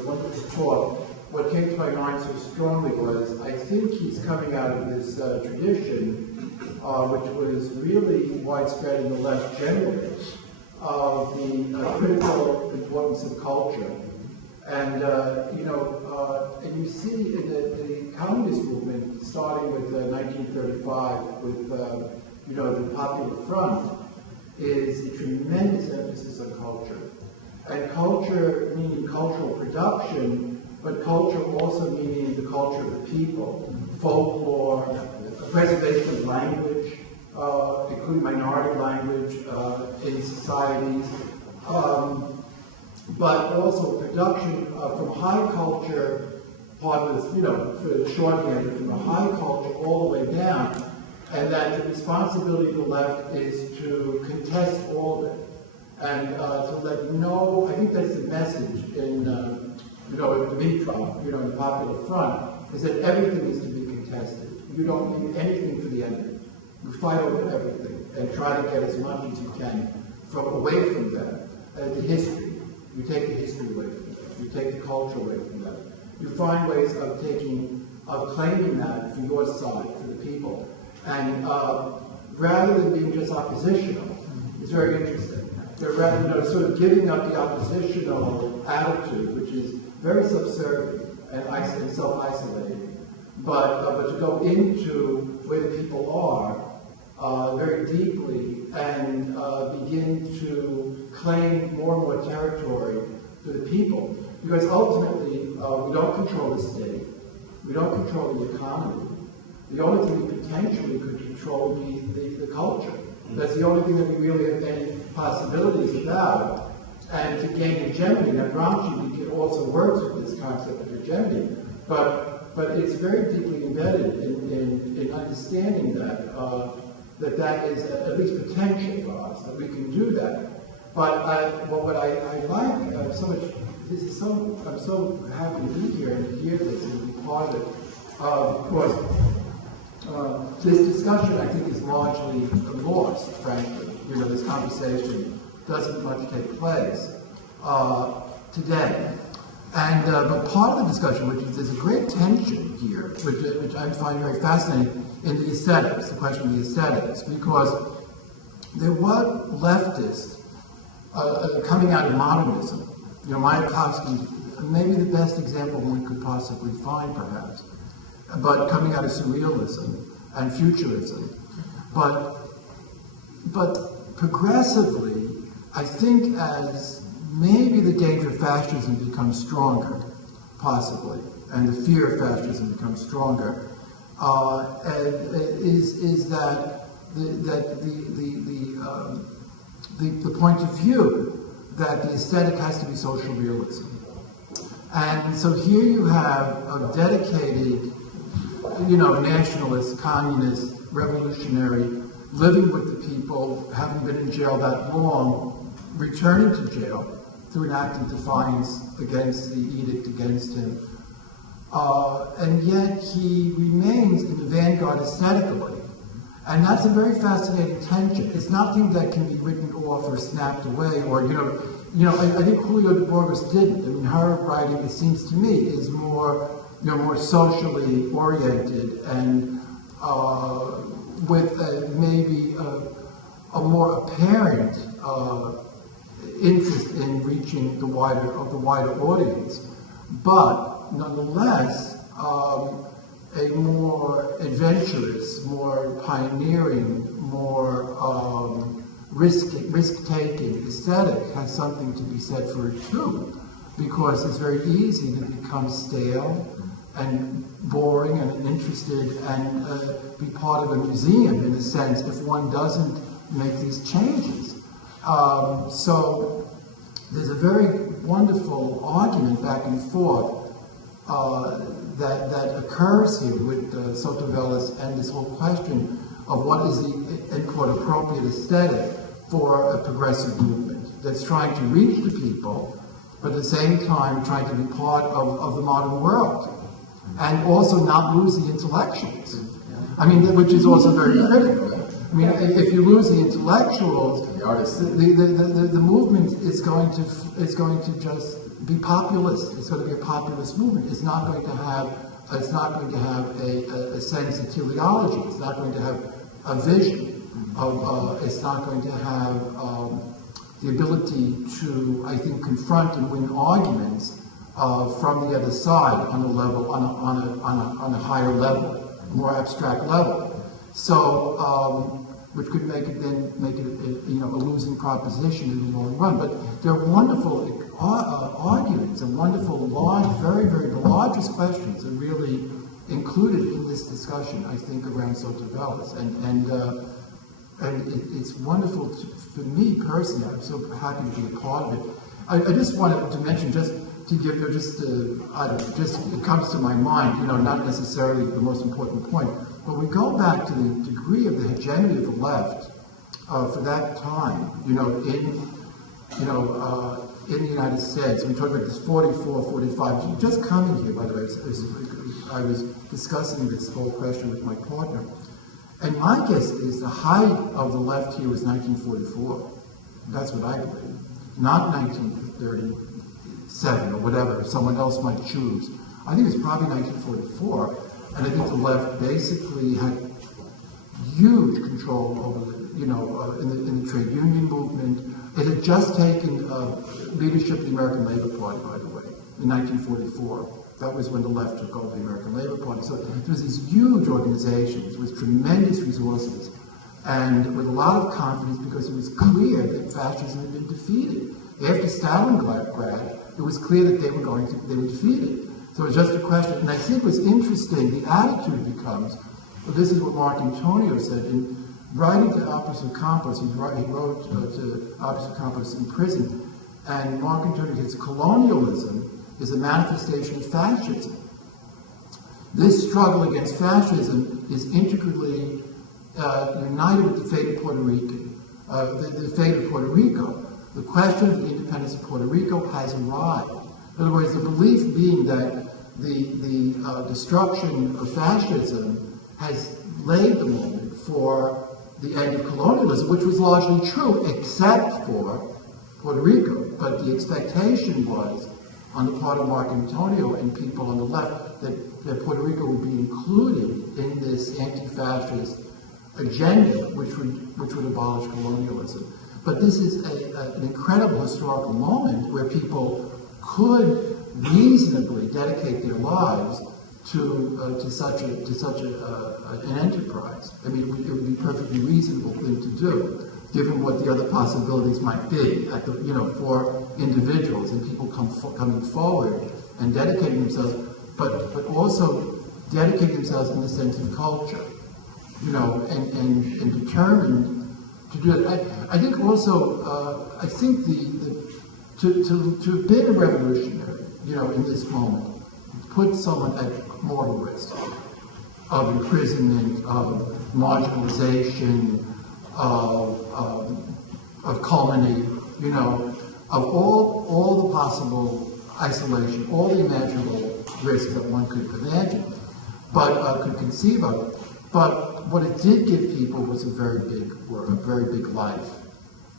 wonderful talk, what came to my mind so strongly was, I think he's coming out of this tradition, which was really widespread in the left generally, of the critical importance of culture. And, and you see in the communist movement, starting with 1935, with, the Popular Front, is a tremendous emphasis on culture. And culture meaning cultural production, but culture also meaning the culture of the people, folklore, preservation of language, including minority language in societies, but also production from high culture, part of this, for shorthand, from the high culture all the way down, and that the responsibility of the left is to contest all of it. And to let you know, I think that's the message in, in Dimitrov, in the Popular Front, is that everything is to be contested. contested. You don't leave anything for the enemy. You fight over everything and try to get as much as you can away from them. The history. You take the history away from them. You take the culture away from them. You find ways of claiming that for your side, for the people. And rather than being just oppositional, it's very interesting. They're rather, sort of giving up the oppositional attitude, which is very subservient and self-isolating. But to go into where the people are very deeply and begin to claim more and more territory for the people. Because ultimately, we don't control the state. We don't control the economy. The only thing we potentially could control would be the culture. That's the only thing that we really have any possibilities about. And to gain hegemony, now Gramsci also works with this concept of hegemony, but it's very deeply embedded in understanding that that is at least potential for us, that we can do that. But what I like so much, I'm so happy to be here and to hear this and be part of it. Of course, this discussion, I think, is largely lost, frankly. This conversation doesn't much take place today. And but part of the discussion, which is there's a great tension here, which I find very fascinating, in the aesthetics, the question of the aesthetics, because there were leftists coming out of modernism. Mayakovsky, maybe the best example one could possibly find, perhaps, but coming out of surrealism and futurism. But progressively, I think as maybe the danger of fascism becomes stronger, possibly, and the fear of fascism becomes stronger, is that the point of view that the aesthetic has to be social realism. And so here you have a dedicated, nationalist, communist, revolutionary, living with the people, having been in jail that long, returning to jail through an act of defiance against the edict against him. And yet he remains in the vanguard aesthetically. And that's a very fascinating tension. It's nothing that can be written off or snapped away, or, I think Julio de Burgos didn't. I mean, her writing, it seems to me, is more, more socially oriented and with maybe a more apparent interest in reaching the wider audience. But nonetheless, a more adventurous, more pioneering, more risk-taking aesthetic has something to be said for it too, because it's very easy to become stale and boring and uninterested and be part of a museum, in a sense, if one doesn't make these changes. So there's a very wonderful argument back and forth that occurs here with Soto-Vélez and this whole question of what is the, in quote, appropriate aesthetic for a progressive movement that's trying to reach the people, but at the same time trying to be part of the modern world, and also not lose the intellectuals. I mean, which is also very critical. I mean, if you lose the intellectuals, the movement is going to just be populist. It's going to be a populist movement. It's not going to have a sense of teleology. It's not going to have a vision of. It's not going to have the ability to, I think, confront and win arguments from the other side on a level, on a higher level, more abstract level. So, which could make it a losing proposition in the long run. But there are wonderful arguments and wonderful, large, very, very the largest questions are really included in this discussion, I think, around Soto-Vélez. And it's wonderful for me personally. I'm so happy to be a part of it. I just wanted to mention, just to give you it comes to my mind, not necessarily the most important point, but we go back to the degree of the hegemony of the left for that time, in the United States, we talk about this 44, 45, just coming here, by the way, I was discussing this whole question with my partner, and my guess is the height of the left here was 1944. That's what I believe, not 1937 or whatever someone else might choose. I think it's probably 1944, and I think the left basically had huge control over the, in the trade union movement. It had just taken leadership of the American Labor Party, by the way, in 1944. That was when the left took over the American Labor Party. So there was these huge organizations with tremendous resources and with a lot of confidence because it was clear that fascism had been defeated. After Stalingrad, it was clear that they were defeated. So it was just a question. And I think what's interesting, the attitude becomes, well, this is what Mark Antonio said in writing to Alpes Campos. He wrote to Alpes Campos in prison, and Mark Antonio says colonialism is a manifestation of fascism. This struggle against fascism is integrally united with the fate of Puerto Rico. The fate of Puerto Rico. The question of the independence of Puerto Rico has arrived. In other words, the belief being that the destruction of fascism has laid the moment for the end of colonialism, which was largely true, except for Puerto Rico. But the expectation was, on the part of Mark Antonio and people on the left, that Puerto Rico would be included in this anti-fascist agenda, which would abolish colonialism. But this is an incredible historical moment where people could reasonably dedicate their lives to such an enterprise. I mean, it would be a perfectly reasonable thing to do, given what the other possibilities might be for individuals and people coming forward and dedicating themselves, but also dedicating themselves in the sense of culture, and determined to do it. I think also, to have been a revolutionary, in this moment, put someone at mortal risk of imprisonment, of marginalization, of calumny, of all the possible isolation, all the imaginable risks that one could imagine, but could conceive of. But what it did give people was a very big life,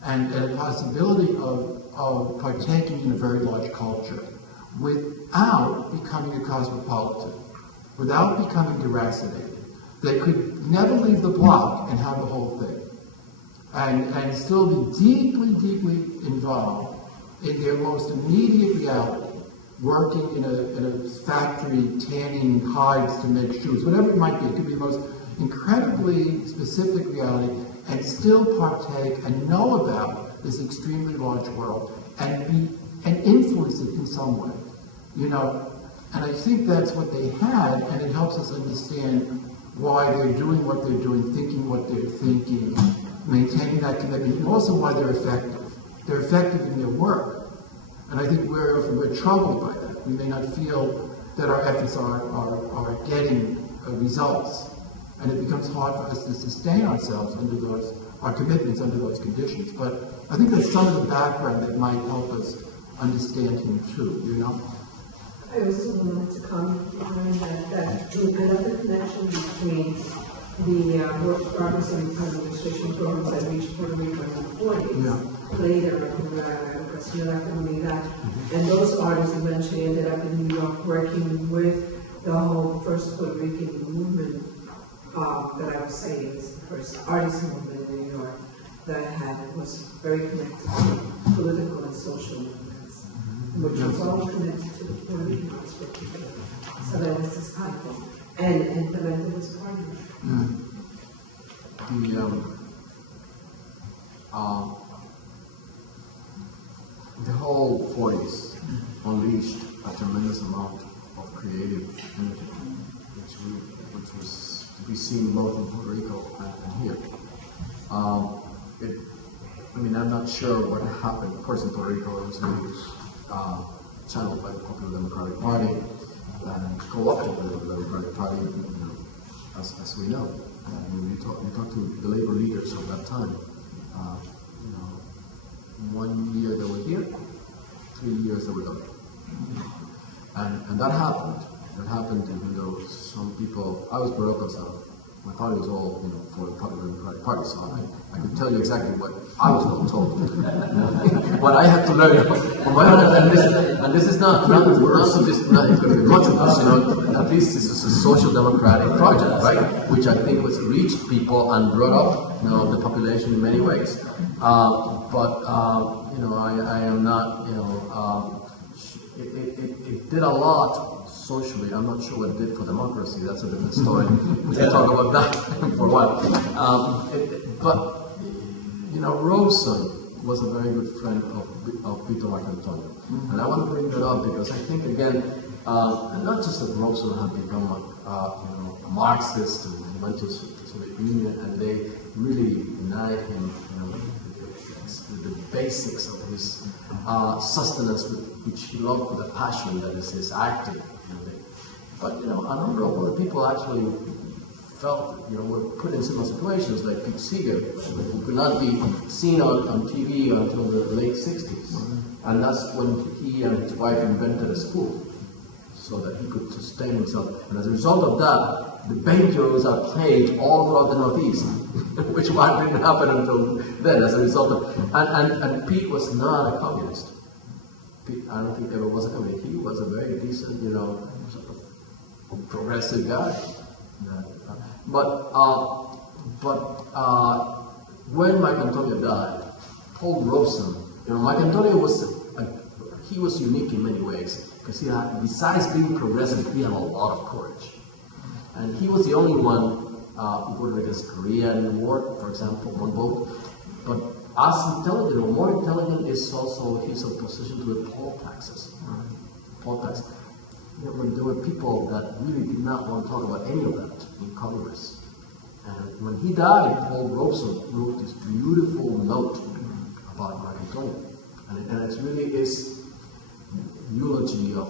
and a possibility of partaking in a very large culture without becoming a cosmopolitan, without becoming deracinated. They could never leave the block and have the whole thing, and still be deeply, deeply involved in their most immediate reality, working in a factory, tanning hides to make shoes, whatever it might be. It could be the most incredibly specific reality, and still partake and know about this extremely large world and influence it in some way, And I think that's what they had, and it helps us understand why they're doing what they're doing, thinking what they're thinking, maintaining that commitment, and also why they're effective. They're effective in their work. And I think we're troubled by that. We may not feel that our efforts are getting results. And it becomes hard for us to sustain ourselves our commitments under those conditions. But I think there's some of the background that might help us understand him too, I also wanted to comment behind that another connection between the work progress and administration programs that reached Puerto Rico in the 40s, later in the comunidad. And those artists eventually ended up in New York working with the whole first Puerto Rican movement that I was saying is the first artist movement in New York that was very connected to political and social movements, which was all connected to the Puerto Rican arts work together. So that was this cycle. And Clemente was part of it. The whole 40s unleashed a tremendous amount of creative energy, which was to be seen both in Puerto Rico and here. I'm not sure what happened. Of course, in Puerto Rico, it was really channeled by the Popular Democratic Party and co-opted by the Democratic Party, as we know. You talk to the labor leaders of that time. 1 year they were here, 3 years they were done. And that happened. That happened even though some people, I was brought up as my father was all, for the Democratic Party, so I could tell you exactly what I was not told. What I had to learn on my own, and this is not it's going to be much of this, at least this is a social democratic project, right? Which I think was reached people and brought up, the population in many ways. But I am not, it did a lot socially. I'm not sure what it did for democracy. That's a different story. We can talk about that for a while. Rosen was a very good friend of Peter Marcantonio. And I want to bring that up because I think, again, not just that Rosen had become a Marxist and he went to the Soviet Union and they really denied him the basics of his sustenance, which he loved with a passion, that is his acting. But a number of other people actually felt, were put in similar situations, like Pete Seeger, who could not be seen on TV until the late 60s. And that's when he and his wife invented a school, so that he could sustain himself. And as a result of that, the banjos are played all throughout the Northeast, which didn't happen until then, as a result of, and Pete was not a communist. Pete, I don't think ever was a communist. He was a very decent, sort of progressive guy. But when Marcantonio died, Paul Rosen, Marcantonio he was unique in many ways because he had, besides being progressive, he had a lot of courage, and he was the only one who voted against Korea in the war, for example, one vote. But as intelligent, or more intelligent, is also his opposition to the poll taxes. Poll tax. There were people that really did not want to talk about any of that in Congress. And when he died, Paul Rosen wrote this beautiful note about Marcantonio. And it really is eulogy of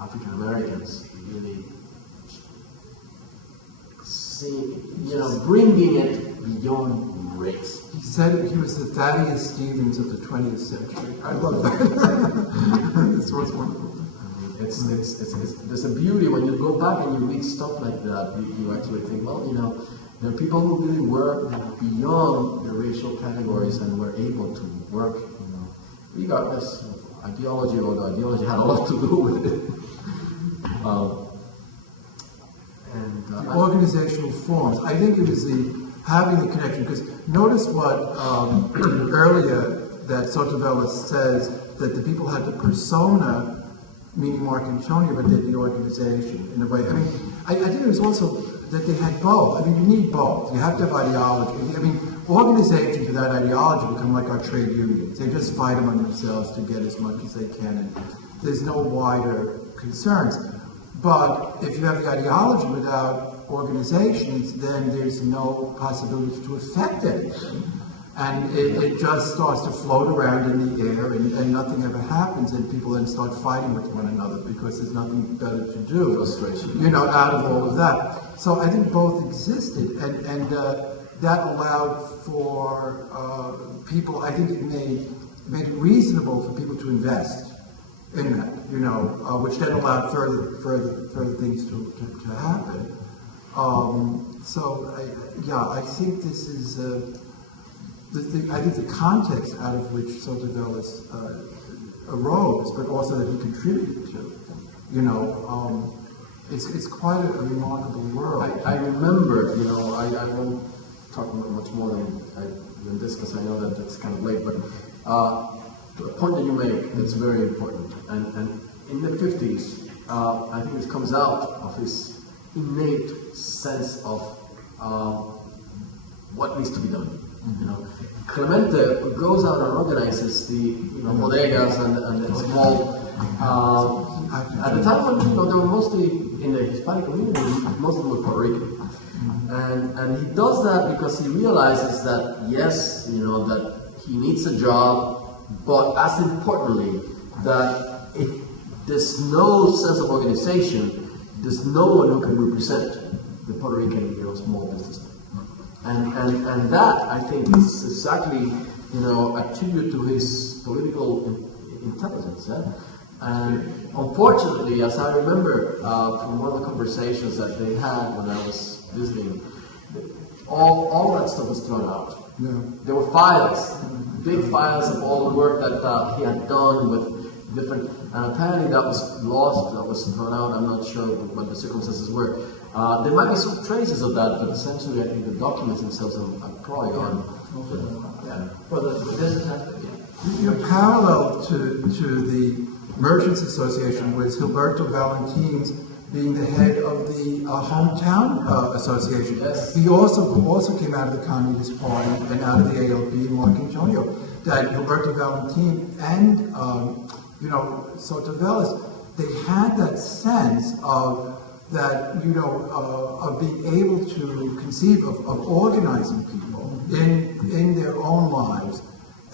African Americans, really bringing it beyond race. He said he was the Thaddeus Stevens of the 20th century. I love that. This was wonderful. There's a beauty when you go back and you read stuff like that. You actually think, well, there are people who really were beyond the racial categories and were able to work, regardless of ideology, although ideology had a lot to do with it. and organizational forms. I think it was having the connection, because notice what earlier that Soto-Vélez says, that the people had the persona, meaning Marcantonio, but then the organization in a way. I mean, I think it was also that they had both. I mean, you need both. You have to have ideology. I mean, organizations without ideology become like our trade unions. They just fight among themselves to get as much as they can, and there's no wider concerns. But if you have the ideology without organizations, then there's no possibility to affect anything. And it just starts to float around in the air, and nothing ever happens, and people then start fighting with one another because there's nothing better to do. Frustration. Out of all of that. So I think both existed, and that allowed for people, I think it made it reasonable for people to invest in that, which then allowed further things to happen. I think this is I think the context out of which Soto-Vélez arose, but also that he contributed to, it's quite a remarkable world. I remember, I won't talk much more than this because I know that it's kind of late, but the point that you make, that's very important. And in the 50s, I think this comes out of his innate sense of what needs to be done. Clemente goes out and organizes the bodegas and the small. At the time, they were mostly in the Hispanic community. Most of them were Puerto Rican, and he does that because he realizes that yes, that he needs a job, but as importantly, that if there's no sense of organization, there's no one who can represent the Puerto Rican small businessman. And that, I think, is exactly, a tribute to his political intelligence. Yeah? And unfortunately, as I remember from one of the conversations that they had when I was visiting, all that stuff was thrown out. Yeah. There were files, big files of all the work that he had done with different, and apparently that was lost, that was thrown out. I'm not sure what the circumstances were. There might be some traces of that, but essentially I think the documents themselves are probably gone. Yeah. Well, the business has to be. Parallel to the Merchants Association was Gilberto Valentin's being the head of the hometown association. Yes. He also came out of the Communist Party and out of the ALP, Mark Antonio. That Gilberto Valentin and Soto-Vélez, they had that sense of that of being able to conceive of organizing people in their own lives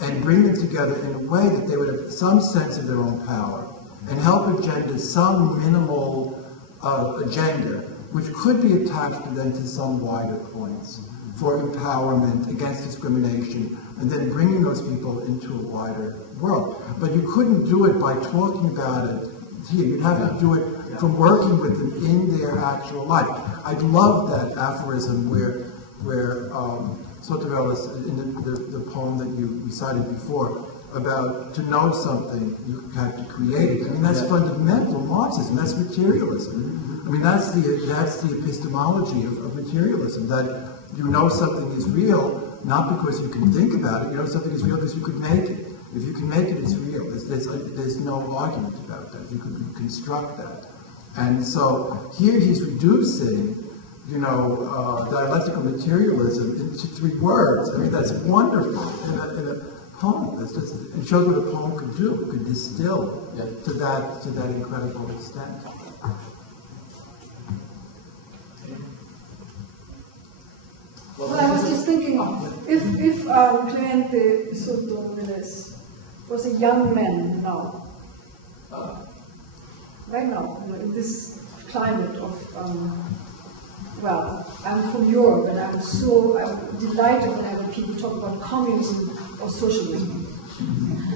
and bring them together in a way that they would have some sense of their own power and help agenda some minimal agenda, which could be attached then to some wider points for empowerment, against discrimination, and then bringing those people into a wider world. But you couldn't do it by talking about it here. You'd have to do it from working with them in their actual life. I love that aphorism where Soto-Vélez, in the poem that you recited before, about to know something, you have to create it. I mean, that's fundamental Marxism. That's materialism. I mean, that's the epistemology of materialism. That you know something is real not because you can think about it. You know something is real because you could make it. If you can make it, it's real. There's no argument about that. You could construct that. And so here he's reducing, dialectical materialism into 3 words. I mean, that's wonderful in a poem. It shows what a poem could do. It could distill to that incredible extent. Well, I was just thinking, if Clemente Soto-Vélez was a young man now, right now, in this climate of, I'm from Europe, and I'm delighted whenever people talk about communism or socialism.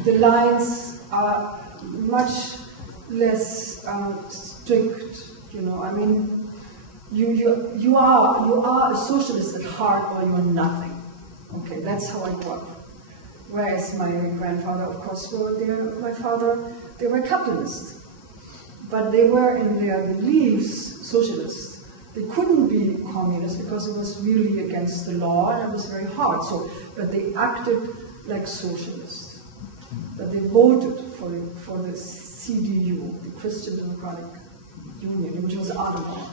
The lines are much less strict, I mean, you are a socialist at heart, or you are nothing. Okay, that's how I grew up. Whereas my grandfather, of course, my father, they were capitalists. But they were, in their beliefs, socialists. They couldn't be communists because it was really against the law and it was very hard. But they acted like socialists. But they voted for the CDU, the Christian Democratic Union, which was Adenauer.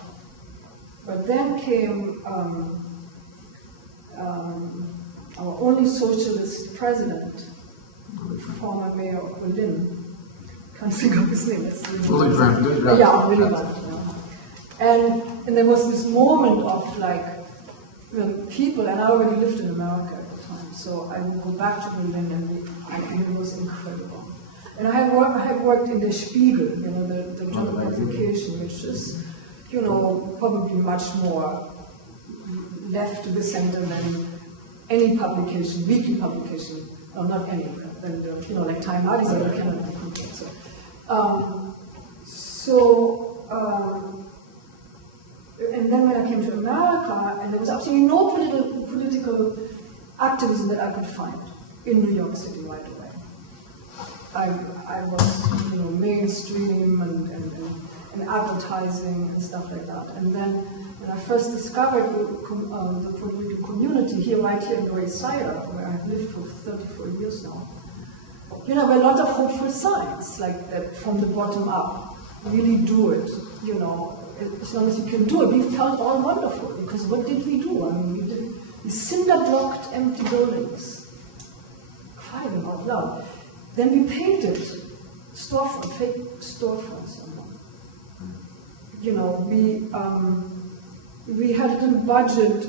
But then came our only socialist president, former mayor of Berlin. Can't think of his name. Willy Brandt. Yeah, Willy Brandt. And there was this moment of when people, and I already lived in America at the time, so I would go back to Berlin, and it was incredible. And I have worked in the Spiegel, the German publication, which is, probably much more left to the center than any publication, weekly publication, or not any, than like Time Magazine, or Canada. And then when I came to America, and there was absolutely no political activism that I could find in New York City right away. I was, mainstream and advertising and stuff like that. And then when I first discovered the political community right here in the East Side, where I've lived for 34 years now, there were a lot of hopeful signs, like that from the bottom up. Really do it, as long as you can do it. We felt all wonderful, because what did we do? I mean, we cinder-blocked empty buildings, crying out loud. Then we painted fake storefronts. We had a little budget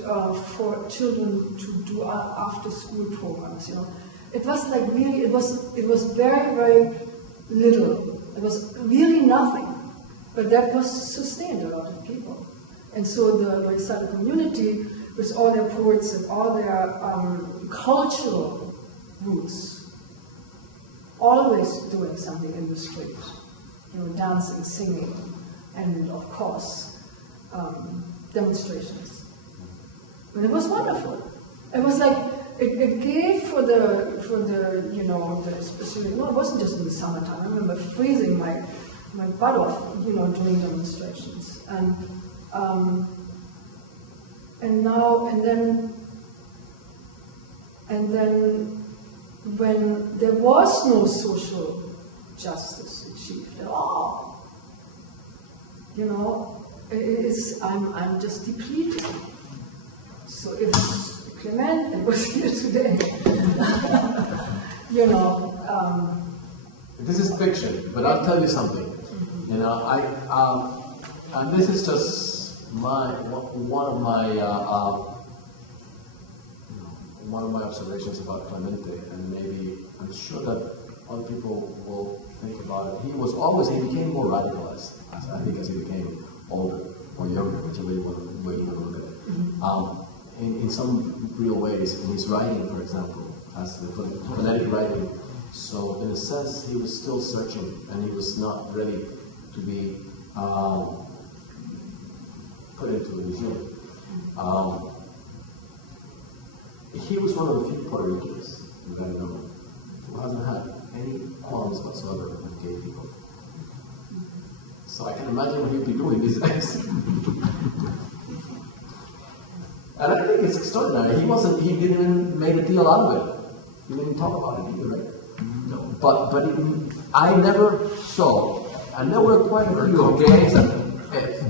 for children to do after-school programs. It was really, it was very, very little. It was really nothing, but that was sustained a lot of people. And so the Loisada community, with all their poets and all their cultural roots, always doing something in the street, dancing, singing, and of course, demonstrations. But it was wonderful. It was like, it gave for the especially, it wasn't just in the summertime. I remember freezing my butt off, doing demonstrations. And then when there was no social justice achieved at all, I'm just depleted. So if Clemente was here today, This is fiction, but I'll tell you something. And this is just one of my observations about Clemente, and maybe I'm sure that other people will think about it. He became more radicalized, I think, as he became older or younger, whichever way you want to look at it. In some real ways, in his writing, for example, as the phonetic writing. So in a sense, he was still searching, and he was not ready to be put into the museum. He was one of the few Puerto Ricans, you gotta know, who hasn't had any qualms whatsoever with gay people. So I can imagine what he'd be doing these days. And I think it's extraordinary. He didn't even make a deal out of it. He didn't talk about it either, right? No. But I never saw, and there were quite a few gays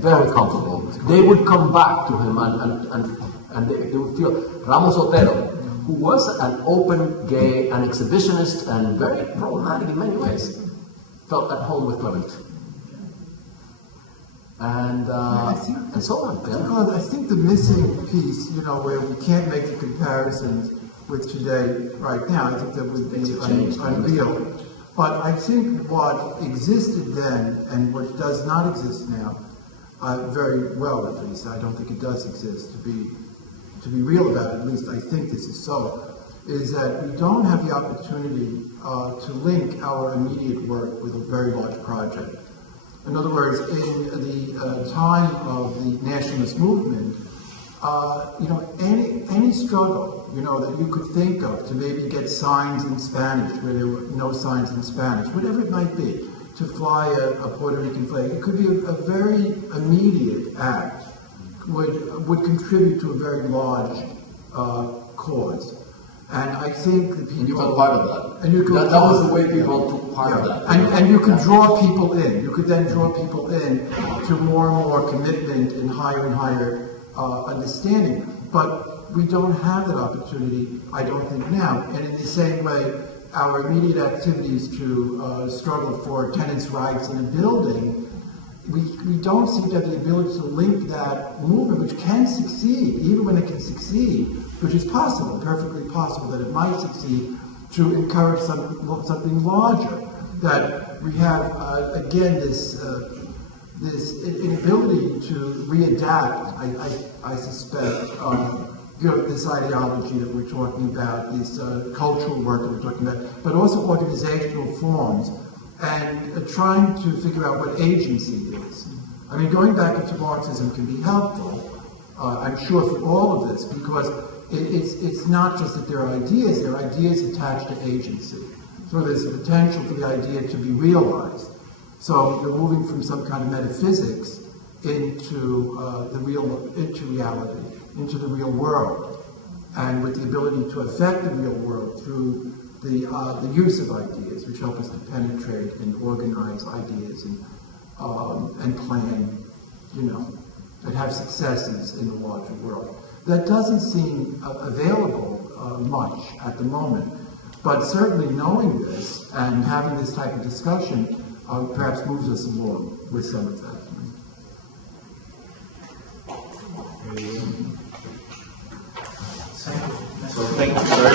very comfortable. They would come back to him and they would feel. Ramos Otero, who was an open gay, an exhibitionist, and very problematic in many ways, felt at home with Clemente. And so on. I think the missing piece, where we can't make the comparisons with today right now, I think that would be unreal. But I think what existed then and what does not exist now, very well at least, I don't think it does exist, to be real about it, at least I think this is so, is that we don't have the opportunity to link our immediate work with a very large project. In other words, in the time of the nationalist movement, any struggle, that you could think of to maybe get signs in Spanish where there were no signs in Spanish, whatever it might be, to fly a Puerto Rican flag, it could be a very immediate act, would contribute to a very large cause. And I think the people... And you were part of that. And you could, that was the way people took part of that. And you could draw people in. You could then draw people in to more and more commitment and higher understanding. But we don't have that opportunity, I don't think, now. And in the same way, our immediate activities to struggle for tenants' rights in a building, we don't seem to have the ability to link that movement, which can succeed, even when it can succeed, which is possible, perfectly possible that it might succeed, to encourage something larger. That we have, again, this inability to readapt, I suspect, this ideology that we're talking about, this cultural work that we're talking about, but also organizational forms, and trying to figure out what agency is. I mean, going back into Marxism can be helpful, I'm sure, for all of this, because it's not just that there are ideas attached to agency. So there's a potential for the idea to be realized. So you're moving from some kind of metaphysics into reality, into the real world, and with the ability to affect the real world through the use of ideas, which help us to penetrate and organize ideas and plan, that have successes in the larger world. That doesn't seem available much at the moment, but certainly knowing this and having this type of discussion perhaps moves us along with some of that. So thank you very